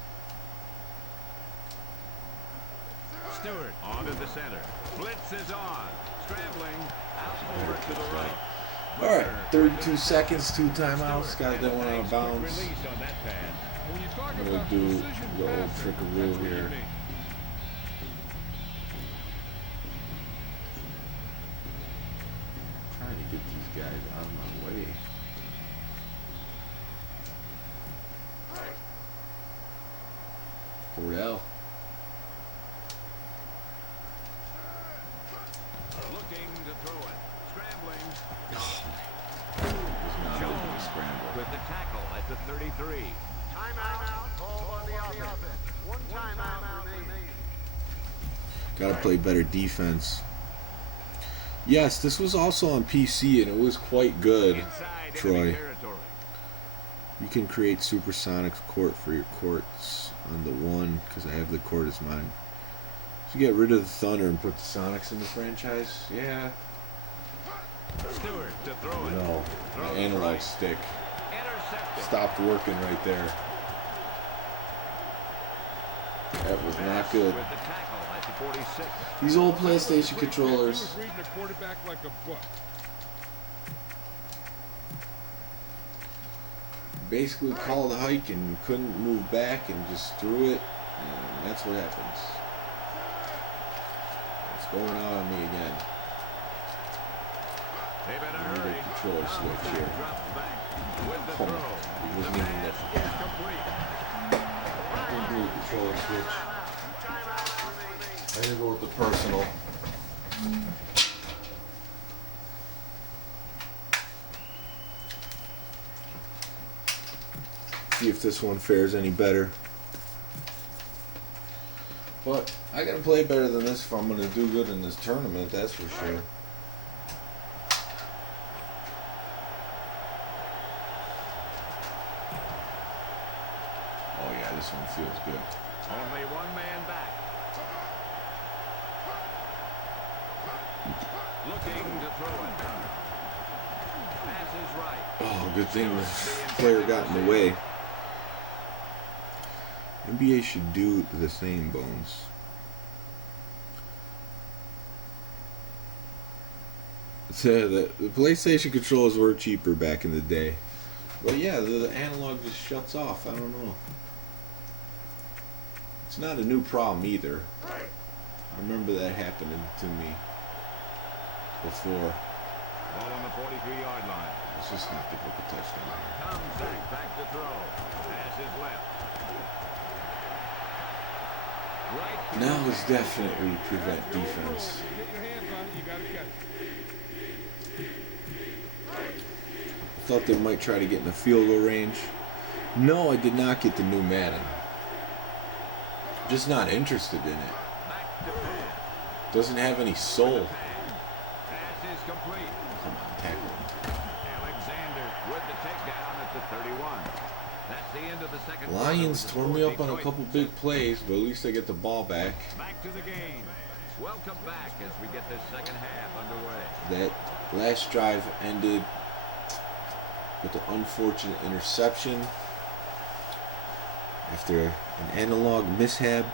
Stewart onto the center. Blitz is on. Scrambling. Out over to the right. Alright, 32 seconds, 2 timeouts. Got that one out of Quick bounds. release on that pass. And when you talk I'm gonna about do precision the old passing, trick-a-roo that's what you here. need. Trying to get these guys out of my way. Cordell. Looking to throw it. Scrambling. Was not able to scramble. With the tackle at the 33. Timeout. Call on the offense. One timeout remaining. Gotta play better defense. Yes, this was also on PC and it was quite good, Inside Troy. enemy territory. You can create Supersonics court for your courts on the one, because I have the court as mine. So get rid of the Thunder and put the Sonics in the franchise? Yeah. Stewart to throw it. No. My Throws analog right. stick Intercepted. stopped working right there. That was not good. With the tackle at the 46. These old PlayStation He controllers. was reading the quarterback like a book. Basically called a hike and couldn't move back and just threw it, and that's what happens. It's going on me again. They better I need hurry. a controller switch here. Drops back with the Oh, throw. he wasn't The even pass looking. is complete. Move controller switch. I'm gonna go with the personal. See if this one fares any better. But I gotta play better than this if I'm gonna do good in this tournament, that's for sure. Oh yeah, this one feels good. Only one man back. Looking to throw it. Passes right. Oh, good thing the player got in the way. NBA should do the same, Bones. So the PlayStation controllers were cheaper back in the day. But yeah, the analog just shuts off. I don't know. It's not a new problem either. I remember that happening to me before. Ball on the 43-yard line. Let's just not give up a touchdown here. Comes back to throw. Pass is left. Right. Now is definitely prevent defense. Get your hands on it, you gotta catch it. I thought they might try to get in the field goal range. No, I did not get the new Madden. Just not interested in it. Back to pass. Doesn't have any soul. Pass is complete. Come on, tackle him. Alexander with the takedown at the 31. That's the end of the second quarter. Lions tore me up on a couple big plays, but at least I get the ball back. Back to the game. Welcome back as we get this second half underway. That last drive ended with an unfortunate interception after an analog mishap.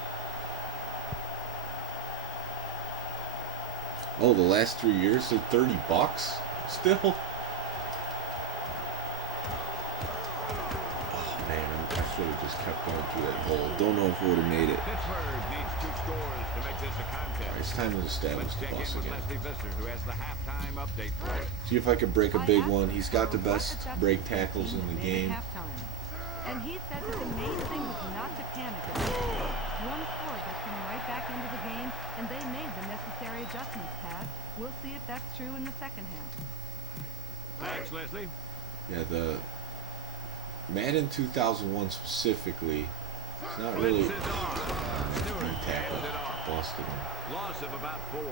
Oh, the last 3 years, so $30 still. Oh man, I should have just kept going through that hole. Don't know if I would have made it. Pittsburgh needs 2 scores to make this a contest. It's time to establish Let's the check boss in with again. Leslie Visser, who has the halftime update for us. See if I could break a big one. He's got the best break tackles in the game. And he said that the main thing was not to panic. One score gets them right back into the game, and they made the necessary adjustments, Pat. We'll see if that's true in the second half. Thanks, Leslie. Yeah, the Madden 2001 specifically, it's not really Blitz is on. Stewart tackle. hands it off. Busted him. Loss of about 4.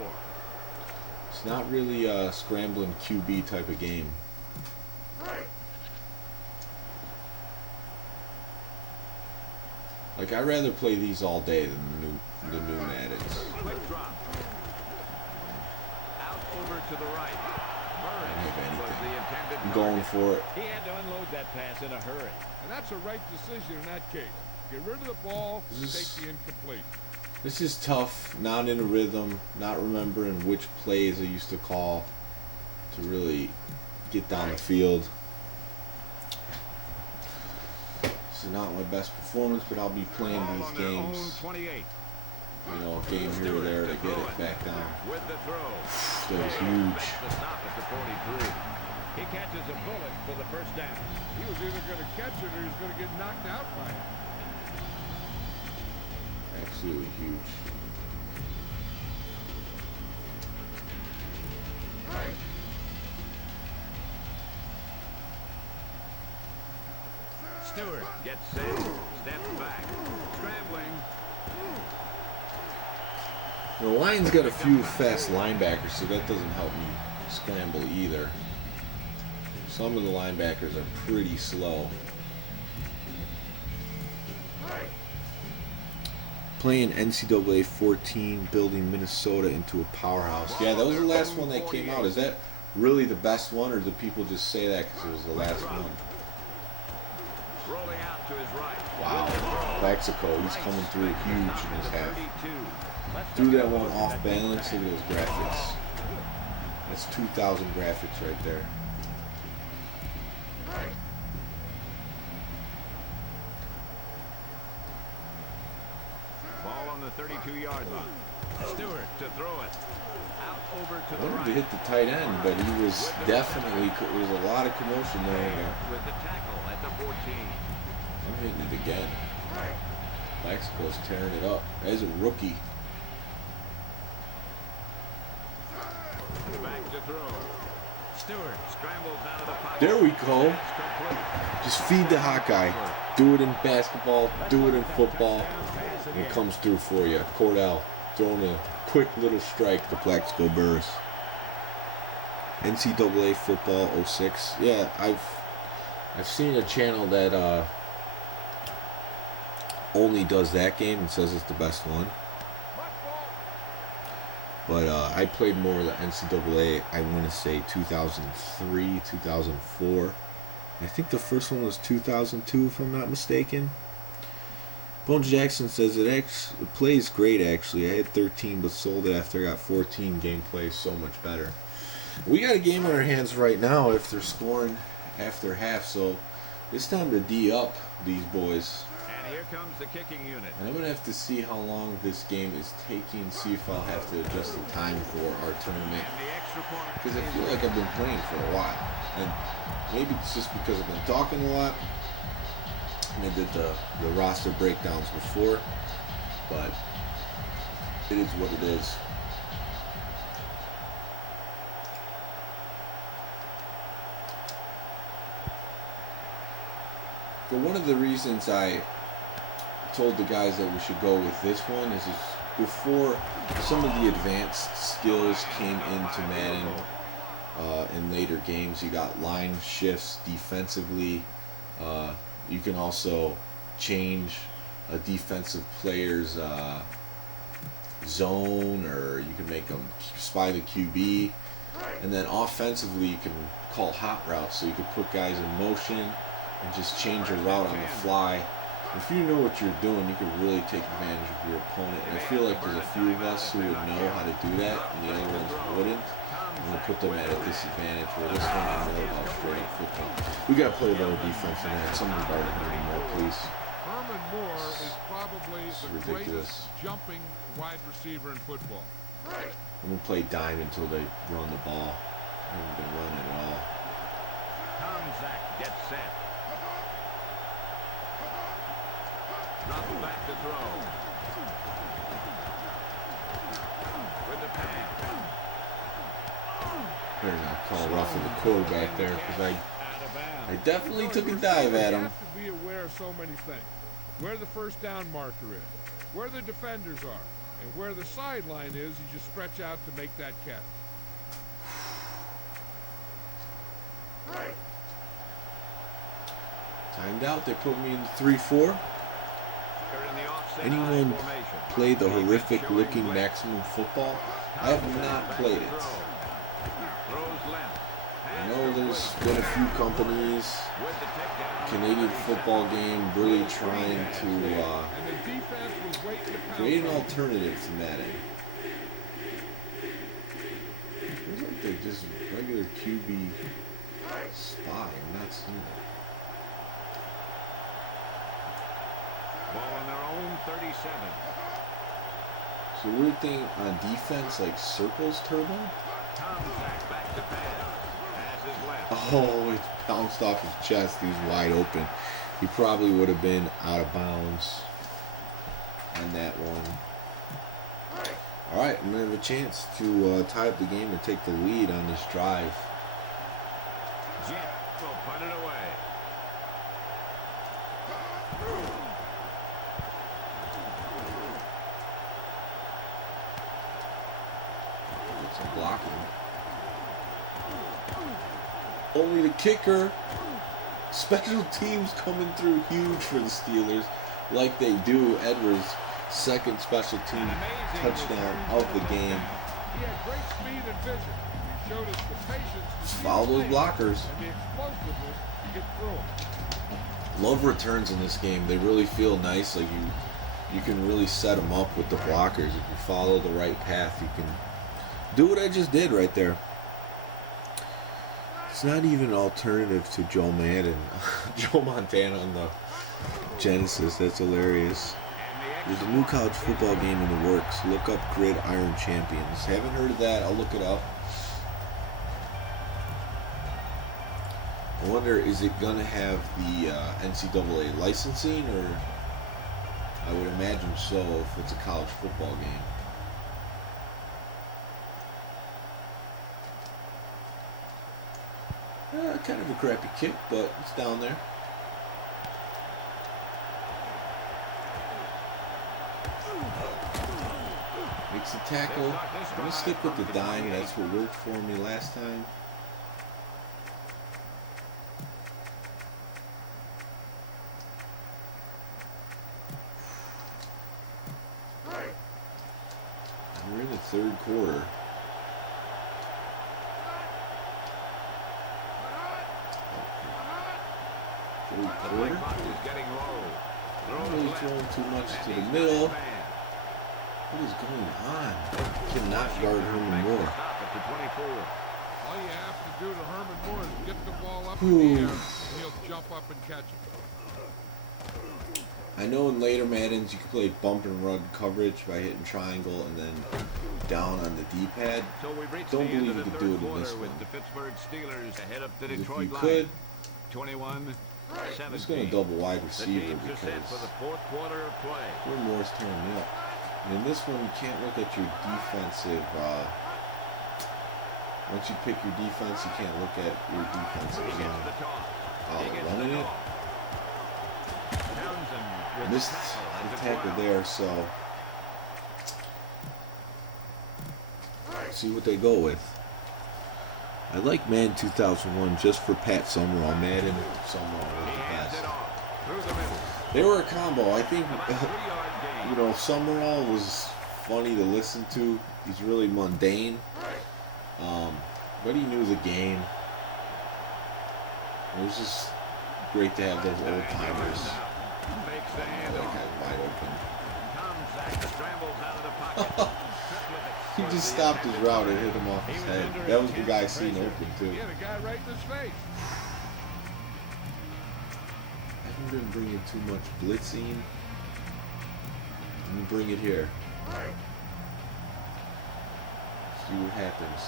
It's not really a scrambling QB type of game. Like, I'd rather play these all day than the new Maddens. Quick drop. Out over to the right. I don't have Burns was the anything. intended I'm going target. for it. He had to unload that pass in a hurry. And that's a right decision in that case. Get rid of the ball, This is- take the incomplete. This is tough, not in a rhythm, not remembering which plays I used to call to really get down the field. This is not my best performance, but I'll be playing Ball these on their own games, 28. you know, a game here or there to get it back down. With the throw. That was huge. Makes the stop at the 43. He catches a bullet for the first down. He was either going to catch it or he was going to get knocked out by it. Absolutely huge. Stewart gets set. Steps back. Scrambling. The Lions got a few fast linebackers, so that doesn't help me scramble either. Some of the linebackers are pretty slow. Playing NCAA 14, building Minnesota into a powerhouse. Yeah, that was the last one that came out. Is that really the best one, or do people just say that because it was the last one? Rolling out to his right. Wow. Mexico, he's coming through huge in his half. Threw that one off balance. Look at those graphics. That's 2,000 graphics right there. Ball on the 32-yard line. Stewart to throw it. Out over to I the wanted to right. hit the tight end, but he was definitely, there was a lot of commotion there. With the tackle at the 14. I'm hitting it again. Mexico's tearing it up. As a rookie. Back to throw. Stewart scrambles out of the pocket. There we go. Pass complete. Just feed the hot guy. Do it in basketball. Do it in football. And it comes through for you. Cordell throwing a quick little strike to Plaxico Burress. NCAA football 06. Yeah, I've seen a channel that only does that game and says it's the best one. But I played more of the NCAA, I want to say 2003, 2004. I think the first one was 2002, if I'm not mistaken. Bones Jackson says it plays great, actually. I had 13, but sold it after I got 14. Gameplay is so much better. We got a game in our hands right now if they're scoring after half, so it's time to D up these boys. And here comes the kicking unit. And I'm going to have to see how long this game is taking, see if I'll have to adjust the time for our tournament. And the extra point. Because I feel like I've been playing for a while. And maybe it's just because I've been talking a lot. And I did the roster breakdowns before. But it is what it is. But one of the reasons I told the guys that we should go with this one is before some of the advanced skills came into Madden in later games, you got line shifts defensively. You can also change a defensive player's zone, or you can make them spy the QB. And then offensively, you can call hot routes, so you can put guys in motion and just change your route on the fly. If you know what you're doing, you can really take advantage of your opponent. And I feel like there's a few of us who would know how to do that, and the other ones wouldn't. I'm going to put them at a disadvantage, where this one I know about straight up football. We got to play better defense than that. Somebody better hit him more, please. Herman Moore is probably This is the ridiculous. greatest jumping wide receiver in football. I'm going to play dime until they run the ball. I haven't been running at all. Tomzak gets set. Drops back to throw. With the pass. Better not call roughing the quarterback there, because Out of bounds. I definitely took a dive at You him. have to be aware of so many things. Where the first down marker is, where the defenders are, and where the sideline is as you stretch out to make that catch. Timed out. They put me in the 3-4. They're in the offset Anyone high formation. play the Defense horrific showing looking blitz. maximum football? I have not Back played to it. throw. Throws left. I know there's been a few companies, With the takedown. Canadian football game, really trying to And the defense was waiting to pounce create an on it. alternative to Madden. Looks like they just regular QB spy. I'm not seeing it. Ball on their own 37. So weird thing on defense, like circles turbo. Tomzak back to pass. Pass is left. Oh, it bounced off his chest. He's wide open. He probably would have been out of bounds on that one. All right, I'm gonna have a chance to tie up the game and take the lead on this drive. Jet will punt it away. Get some blocking. Only the kicker. Special teams coming through huge for the Steelers, like they do. Edwards' second special team touchdown of the game. He had great speed and vision. He showed us the patience to see Follow the those play blockers. and the explosiveness to get through them. Love returns in this game. They really feel nice. Like you can really set them up with the blockers. If you follow the right path, you can do what I just did right there. It's not even an alternative to Joe Madden, Joe Montana on the Genesis. That's hilarious. There's a new college football game in the works. Look up Gridiron Champions. Haven't heard of that. I'll look it up. I wonder, is it gonna have the NCAA licensing, or I would imagine so if it's a college football game. Kind of a crappy kick, but it's down there. Makes the tackle. I'm going to stick with the dime. That's what worked for me last time. We're in the third quarter. Third quarter. Not really throwing too much to the middle. What is going on? Cannot guard Herman Moore. All you have to do to Herman Moore is get the ball up in the air, and he'll jump up and catch it. I know in later Maddens you can play bump and run coverage by hitting triangle and then down on the D-pad. So we've reached Don't the end believe of you the could do third it in this quarter one. with the Pittsburgh Steelers ahead of the If Detroit you Lions. could, 21-17. just going to double wide The receiver teams are set for because the fourth quarter of play. Herman Moore's tearing me up. And in this one, you can't look at your defensive. Once you pick your defense, you can't look at your defensive He gets zone. the toss. Oh, He gets running the it. ball. Townsend with Missed the tackle at the the tackle 12. there, so see what they go with. I like Madden 2001 just for Pat Summerall. Madden Summerall was He the hands best. it off through the middle. They were a combo. I think, About a 3-yard gain. you know, Summerall was funny to listen to. He's really mundane. But he knew the game. It was just great to have those old timers. Makes the That handoff. guy wide open. Tom Zach scrambles out of the pocket. He just stopped his route and hit him off his head. That was the guy seen open too. He had a guy right in his face. I haven't been bringing too much blitzing. Let me bring it here. See what happens.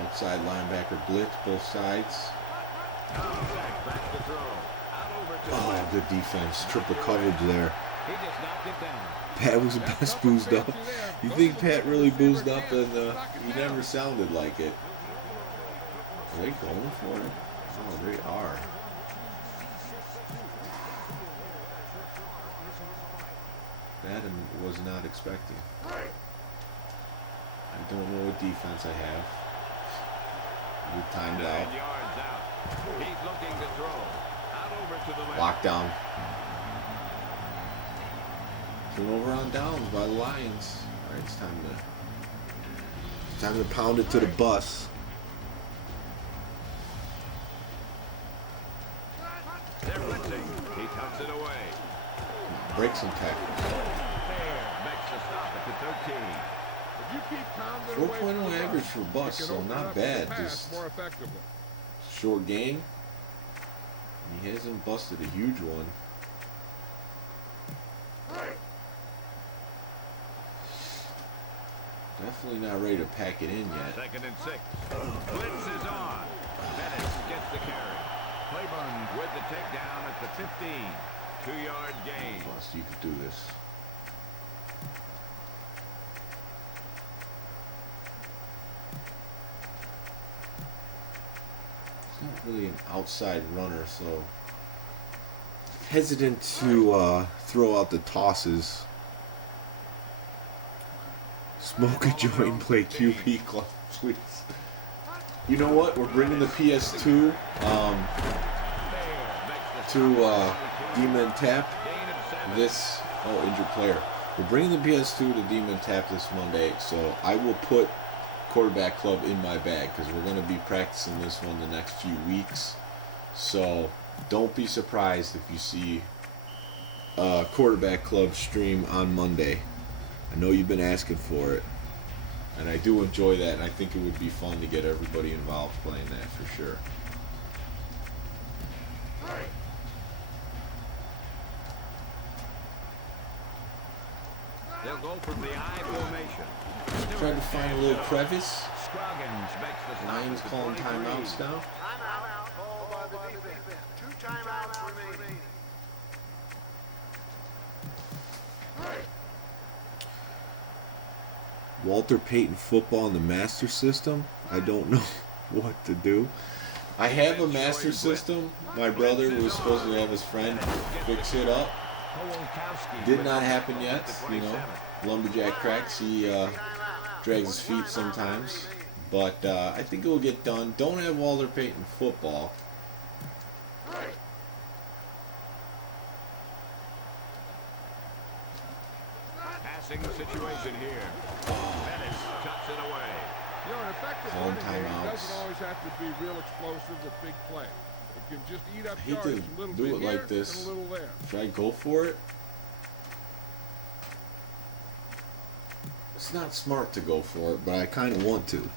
Outside linebacker blitz, both sides. Tom Zach back to throw. Out over to the Oh, left. good defense. Triple coverage there. He just knocked it down. Pat was the best boozed up. You think Pat really boozed up, and he never sounded like it. Are they going for it? Oh, they are. That I was not expecting. I don't know what defense I have. We timed 9 out. yards out. He's looking to throw. Out over to the left. Lockdown. Turnover on downs by the Lions. All right, it's time to pound it to the bus. They're blitzing. He tucks it away. Break some tackles. There. Makes the stop at the 13. If you keep pounding away 4.0 from the average run, for you Bus, can so open not up the bad. pass Just more effectively. short game. He hasn't busted a huge one. Definitely not ready to pack it in yet. 2nd and 6. Blitz is on. Pettis gets the carry. Claiborne with the takedown at the 15. 2-yard gain. Bus, you could do this. He's not really an outside runner, so hesitant to throw out the tosses. Smoke a joint, play QB club, please. You know what? We're bringing the PS2 to Demon Tap this. Oh, injured player. We're bringing the PS2 to Demon Tap this Monday, so I will put Quarterback Club in my bag because we're going to be practicing this one the next few weeks. So don't be surprised if you see Quarterback Club stream on Monday. I know you've been asking for it, and I do enjoy that, and I think it would be fun to get everybody involved playing that for sure. They'll go from the I formation. Trying to find a little crevice. Scroggins makes the stop Lions at the calling 23. timeouts now. Timeout called by the defense. timeouts remaining. Walter Payton football in the Master System. I don't know what to do. I have a Master System. My brother was supposed to have his friend fix it up. Did not happen yet. You know, lumberjack cracks. He drags his feet sometimes, but I think it will get done. Don't have Walter Payton football. Passing situation here. Pettis cuts it away. You know, an effective Calling running game timeouts. doesn't always have to be real explosive with big play. It can just eat up I hate yards to a little do bit it here like this. and a little there. Should I go for it? It's not smart to go for it, but I kind of want to.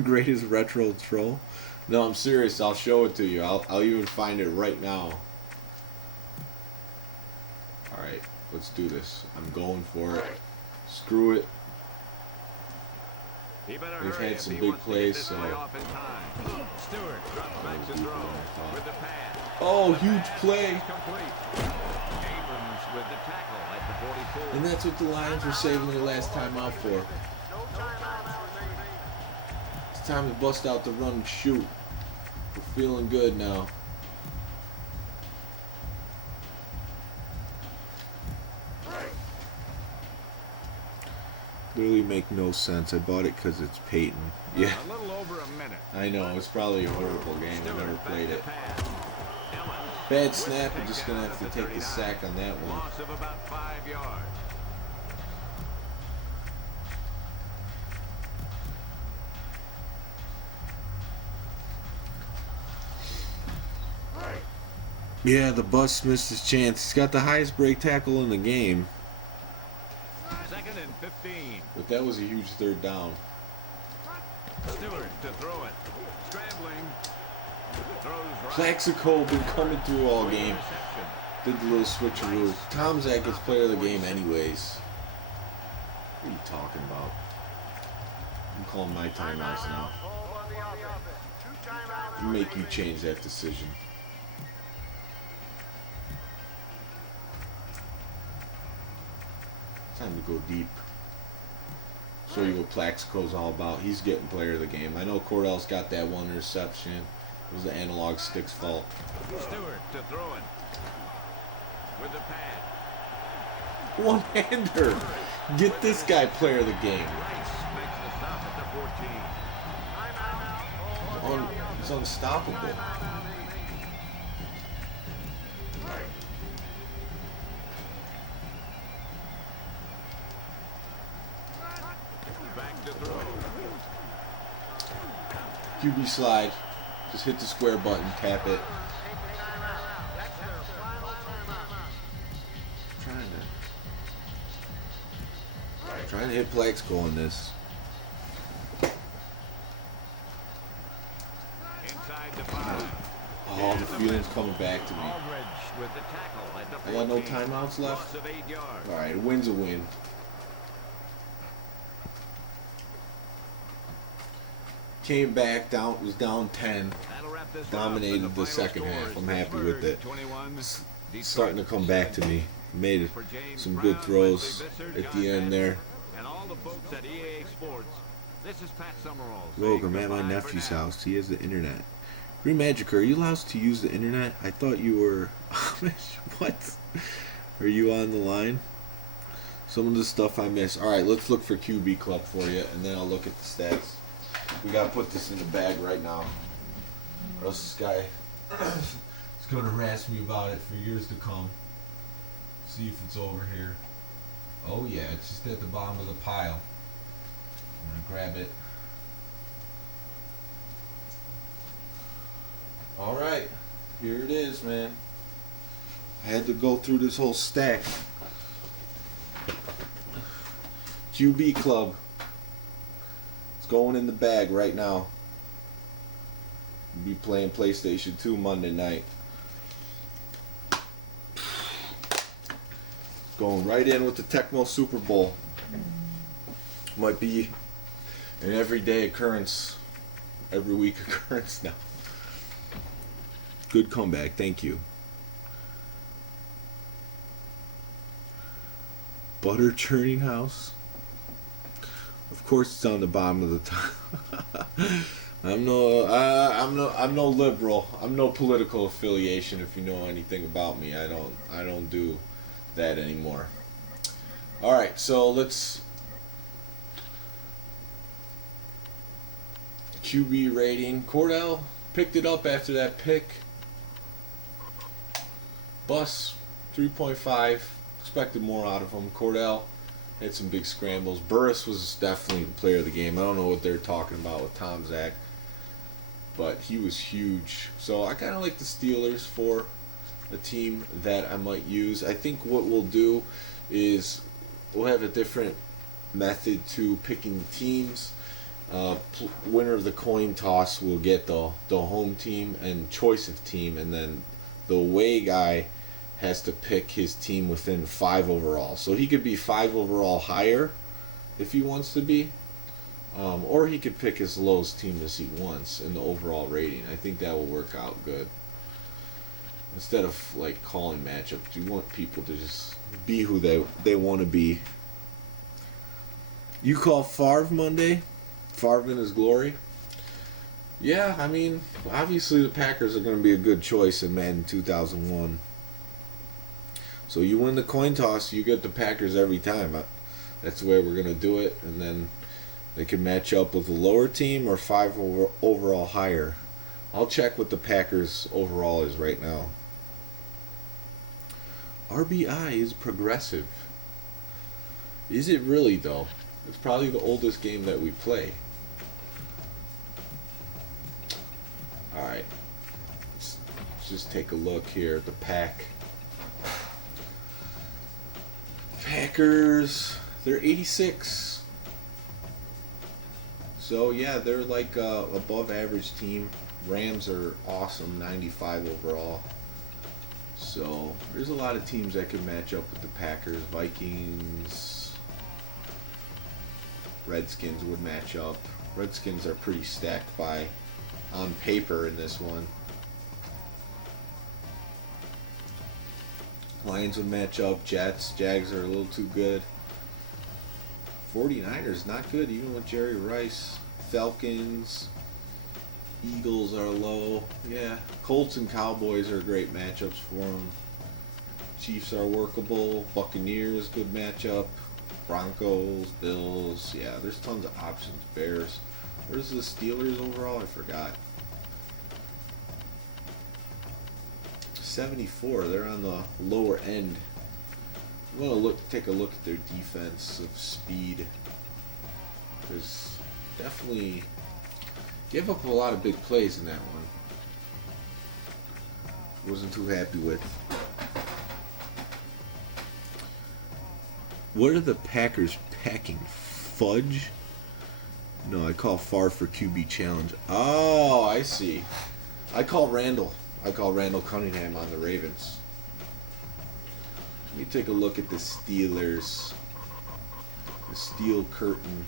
Greatest retro troll? No, I'm serious. I'll show it to you. I'll even find it right now. Alright, let's do this. I'm going for it. Screw it. He better We've hurry had if some he big wants to get plays, this so- play off in time. Stewart drops back to deeper throw than I thought. with the pass. Oh, huge play. Complete. Abrams with the tackle at the 44. And that's what the Lions were saving their last time out for. No timeouts remaining. It's time to bust out the run and shoot. We're feeling good now. Literally make no sense. I bought it because it's Peyton. Yeah, A little over a minute. I know. It's probably a horrible game. I've Stewart never back played to it. pass. Ellens Bad with snap. the I'm just takedown going to at have to the take the 39. sack on that one. Loss of about 5 yards. Yeah, the bus missed his chance. He's got the highest break tackle in the game. 2nd and 15. But that was a huge third down. Stewart to throw it. Scrambling. Throws right. Plaxico been coming through all game. Interception. Did the little switcheroo. Tom Zach gets player of the game anyways. What are you talking about? I'm calling my timeouts now. Ball on the offense. Two timeouts Make you remaining. change that decision. Time to go deep. Show you what Plaxico's all about. He's getting player of the game. I know Cordell's got that one interception. It was the analog stick's fault. Stewart to throw it. With the pad. One-hander. Get this guy player of the game. Rice makes the stop at the 14. He's unstoppable. Back to throw. QB slide. Just hit the square button, tap it. Trying to hit Plaxico on this. Inside the 5. Oh, the feeling's coming back to me. Aldridge with the tackle at the I got no 14. timeouts left. Loss of 8 yards. Alright, a win's a win. Came back, was down 10. That'll wrap this Dominated up, and the final second score half. is I'm happy with Pittsburgh it. 21, Detroit Starting to come back to me. Made For James some Brown, good throws Leslie Visser, at John the end Madden, there. And all the folks at EA Sports. This is Pat Summerall. Rogue, saying I'm at my goodbye for nephew's now. house. He has the internet. Green Magic, are you allowed to use the internet? I thought you were Amish. What? Are you on the line? Some of the stuff I miss. Alright, let's look for QB Club for you, and then I'll look at the stats. We gotta put this in the bag right now. Or else this guy is gonna harass me about it for years to come. See if it's over here. Oh yeah, it's just at the bottom of the pile. I'm gonna grab it. Alright, here it is, man. I had to go through this whole stack. QB Club. It's going in the bag right now. We'll be playing PlayStation 2 Monday night. Going right in with the Tecmo Super Bowl. Might be an everyday occurrence every week occurrence now. Good comeback, thank you. Butter churning house. Of course, it's on the bottom of the top. I'm no liberal. I'm no political affiliation. If you know anything about me, I don't do that anymore. All right, so let's QB rating. Cordell picked it up after that pick. Bus 3.5. Expected more out of him. Cordell had some big scrambles. Burris was definitely the player of the game. I don't know what they're talking about with Tom Zach, but he was huge. So I kind of like the Steelers for a team that I might use. I think what we'll do is we'll have a different method to picking teams. Winner of the coin toss will get the home team and choice of team, and then the away guy has to pick his team within 5 overall. So he could be 5 overall higher if he wants to be, or he could pick as low as team as he wants in the overall rating. I think that will work out good. Instead of like calling matchups, you want people to just be who they want to be. You call Favre Monday? Favre in his glory? Yeah, I mean, obviously the Packers are going to be a good choice in Madden 2001. So you win the coin toss, you get the Packers every time. That's the way we're going to do it. And then they can match up with a lower team or 5 overall higher. I'll check what the Packers overall is right now. RBI is progressive. Is it really, though? It's probably the oldest game that we play. Alright. Let's just take a look here at the pack. Packers, they're 86. So yeah, they're like a above average team. Rams are awesome, 95 overall. So there's a lot of teams that can match up with the Packers. Vikings, Redskins would match up. Redskins are pretty stacked on paper in this one. Lions would match up. Jets, Jags are a little too good. 49ers, not good, even with Jerry Rice. Falcons, Eagles are low. Yeah, Colts and Cowboys are great matchups for them. Chiefs are workable. Buccaneers, good matchup. Broncos, Bills. Yeah, there's tons of options. Bears. Where's the Steelers overall? I forgot. 74. They're on the lower end. I'm gonna take a look at their defensive speed. There's definitely give up a lot of big plays in that one. Wasn't too happy with. What are the Packers packing? Fudge? No, I call Favre for QB challenge. Oh, I see. I call Randall Cunningham on the Ravens. Let me take a look at the Steelers. The Steel Curtain.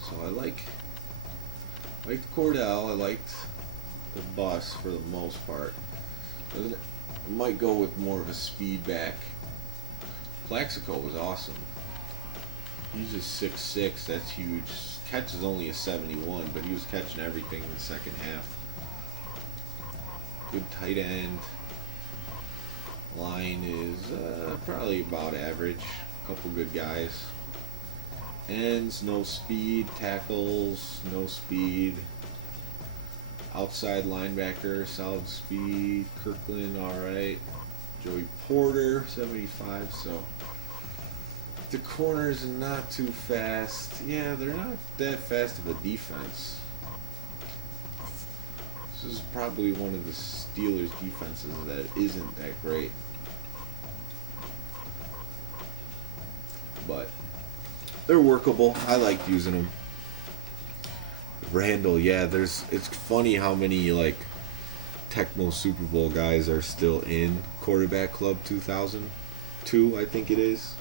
So I liked Cordell. I liked the bus for the most part. I might go with more of a speed back. Plaxico was awesome. He's just 6'6", that's huge. Catch is only a 71, but he was catching everything in the second half. Good tight end. Line is probably about average. Couple good guys. Ends, no speed. Tackles, no speed. Outside linebacker, solid speed. Kirkland, alright. Joey Porter, 75, so the corners are not too fast. Yeah, they're not that fast of a defense. This is probably one of the Steelers' defenses that isn't that great. But they're workable. I like using them. Randall, yeah, it's funny how many like Tecmo Super Bowl guys are still in Quarterback Club 2002, I think it is.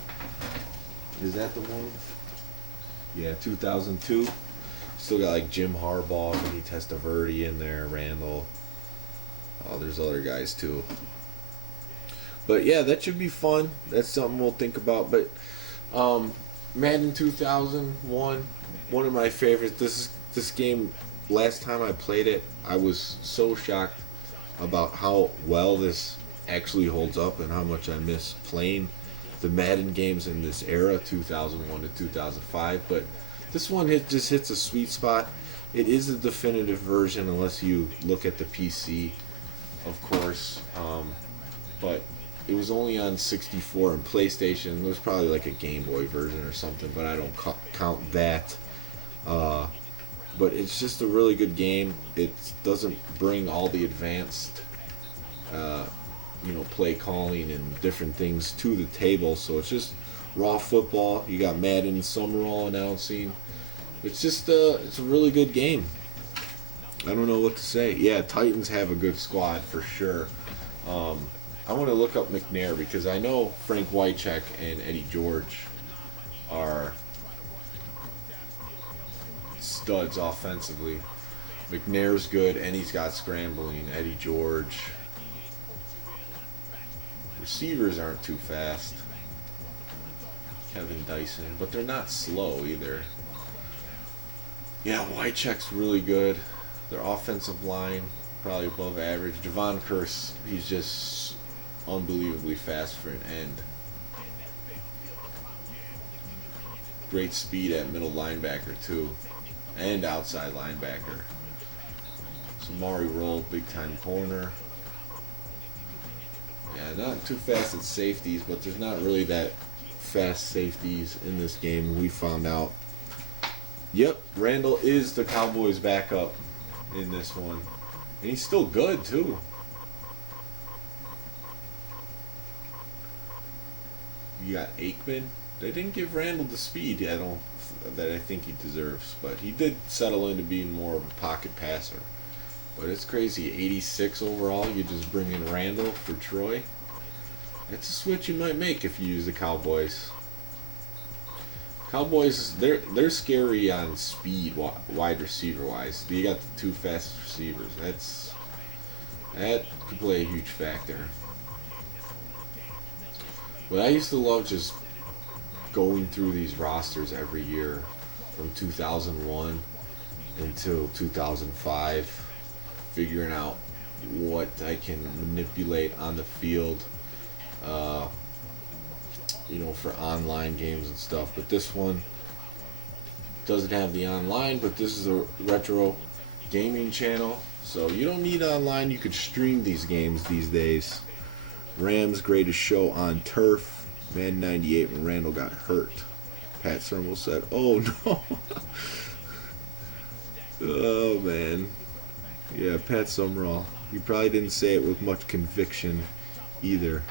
Is that the one? Yeah, 2002. Still got like Jim Harbaugh, Vinny Testaverde in there, Randall. Oh, there's other guys too. But yeah, that should be fun. That's something we'll think about. But Madden 2001, one of my favorites. This game. Last time I played it, I was so shocked about how well this actually holds up and how much I miss playing the Madden games in this era, 2001 to 2005. But this one just hits a sweet spot. It is a definitive version, unless you look at the PC, of course. But it was only on 64 and PlayStation. There was probably like a Game Boy version or something, but I don't count that. But it's just a really good game. It doesn't bring all the advanced, play calling and different things to the table. So it's just raw football. You got Madden Summerall announcing. It's just it's a really good game. I don't know what to say. Yeah, Titans have a good squad for sure. I want to look up McNair because I know Frank Wycheck and Eddie George are studs offensively. McNair's good and he's got scrambling. Eddie George. Receivers aren't too fast. Kevin Dyson, but they're not slow either. Yeah, Wycheck's really good. Their offensive line, probably above average. Devon Kearse, he's just unbelievably fast for an end. Great speed at middle linebacker too. And outside linebacker. Samari Roll, big time corner. Yeah, not too fast at safeties, but there's not really that fast safeties in this game. We found out. Yep, Randall is the Cowboys' backup in this one. And he's still good too. You got Aikman. They didn't give Randall the speed that I think he deserves, but he did settle into being more of a pocket passer. But it's crazy, 86 overall. You just bring in Randall for Troy. That's a switch you might make if you use the Cowboys. Cowboys, they're scary on speed, wide receiver wise. You got the two fastest receivers. That could play a huge factor. But I used to love just going through these rosters every year from 2001 until 2005, figuring out what I can manipulate on the field, for online games and stuff. But this one doesn't have the online, but this is a retro gaming channel, so you don't need online. You could stream these games these days. Rams' greatest show on turf. Madden 98 when Randall got hurt. Pat Summerall said, "Oh no." Oh man. Yeah, Pat Summerall. He probably didn't say it with much conviction either.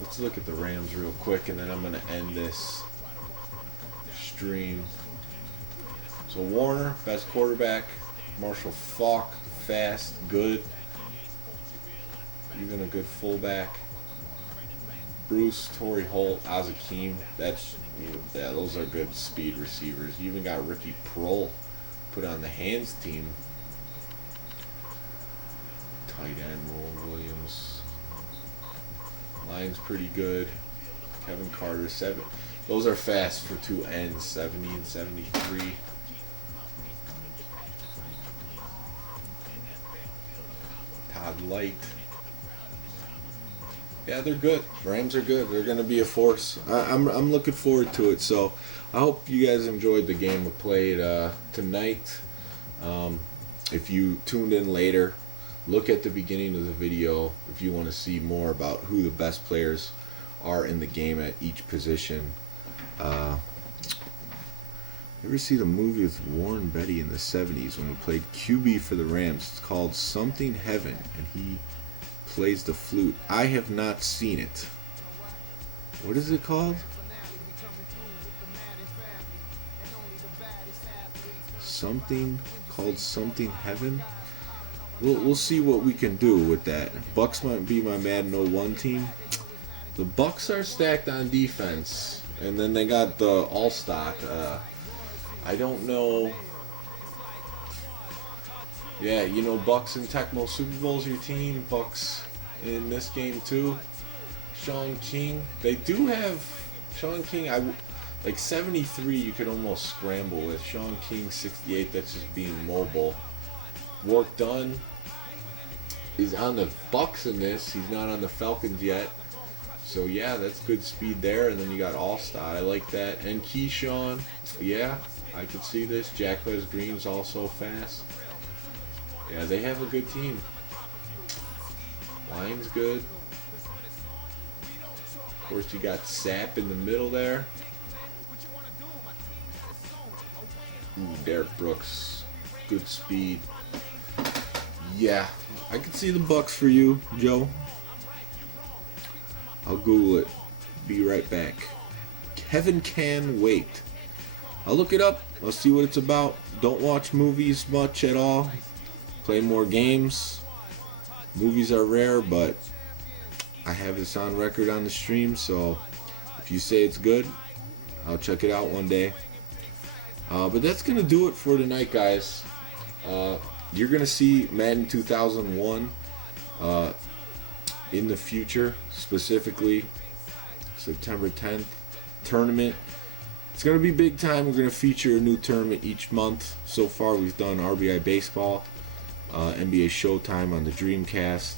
Let's look at the Rams real quick and then I'm going to end this stream. So Warner, best quarterback. Marshall Faulk, fast, good. Even a good fullback. Bruce, Torrey Holt, Azakim. Those are good speed receivers. You even got Ricky Prohl put on the hands team. Tight end, Roland Williams. Line's pretty good. Kevin Carter, 7. Those are fast for two ends, 70 and 73. Todd Light. Yeah, they're good. Rams are good. They're going to be a force. I'm looking forward to it. So I hope you guys enjoyed the game we played tonight. If you tuned in later, look at the beginning of the video if you want to see more about who the best players are in the game at each position. You ever see the movie with Warren Beatty in the 70s when he played QB for the Rams? It's called Something Heaven, and he plays the flute. I have not seen it. What is it called? Something called Something Heaven? We'll see what we can do with that. Bucks might be my Madden 01 team. The Bucks are stacked on defense, and then they got the all-stock I don't know. Yeah, you know, Bucks and Tecmo Super Bowl's your team. Bucks in this game too. Sean King. They do have Sean King. Like 73, you could almost scramble with. Sean King 68. That's just being mobile. Work done. Is on the Bucks in this. He's not on the Falcons yet. So yeah, that's good speed there. And then you got Allstott. I like that. And Keyshawn. Yeah, I could see this. Jacquez Green's also fast. Yeah, they have a good team. Line's good. Of course, you got Sapp in the middle there. Ooh, Derek Brooks. Good speed. Yeah, I could see the Bucks for you, Joe. I'll Google it. Be right back. Kevin Can Wait. I'll look it up. I'll see what it's about. Don't watch movies much at all. Play more games. Movies are rare, but I have this on record on the stream, so if you say it's good, I'll check it out one day. But that's going to do it for tonight, guys. You're going to see Madden 2001 in the future, specifically September 10th tournament. It's going to be big time. We're going to feature a new tournament each month. So far, we've done RBI Baseball, NBA Showtime on the Dreamcast,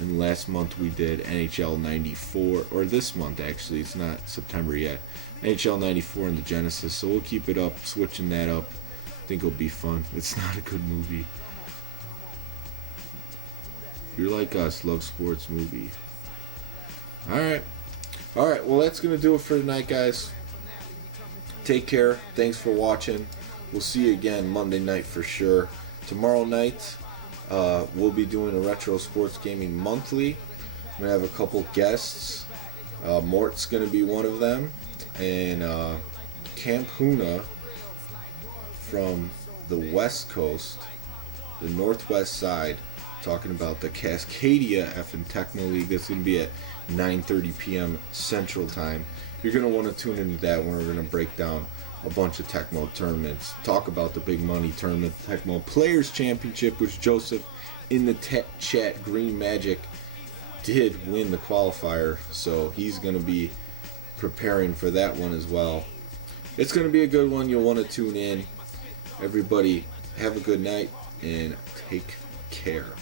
and last month we did NHL 94, or this month actually, it's not September yet, NHL 94 in the Genesis, so we'll keep it up, switching that up. I think it'll be fun. It's not a good movie. If you're like us, love sports movie. Alright, well that's going to do it for tonight, guys. Take care. Thanks for watching. We'll see you again Monday night for sure. Tomorrow night, we'll be doing a Retro Sports Gaming Monthly. I'm going to have a couple guests. Mort's going to be one of them. And Camp Huna from the West Coast, the Northwest side, talking about the Cascadia F&N Tecmo League. That's going to be at 9:30 p.m. Central Time. You're going to want to tune into that when we're going to break down a bunch of Tecmo tournaments. Talk about the big money tournament, Tecmo Players Championship, which Joseph in the chat, Green Magic, did win the qualifier. So he's going to be preparing for that one as well. It's going to be a good one. You'll want to tune in. Everybody, have a good night and take care.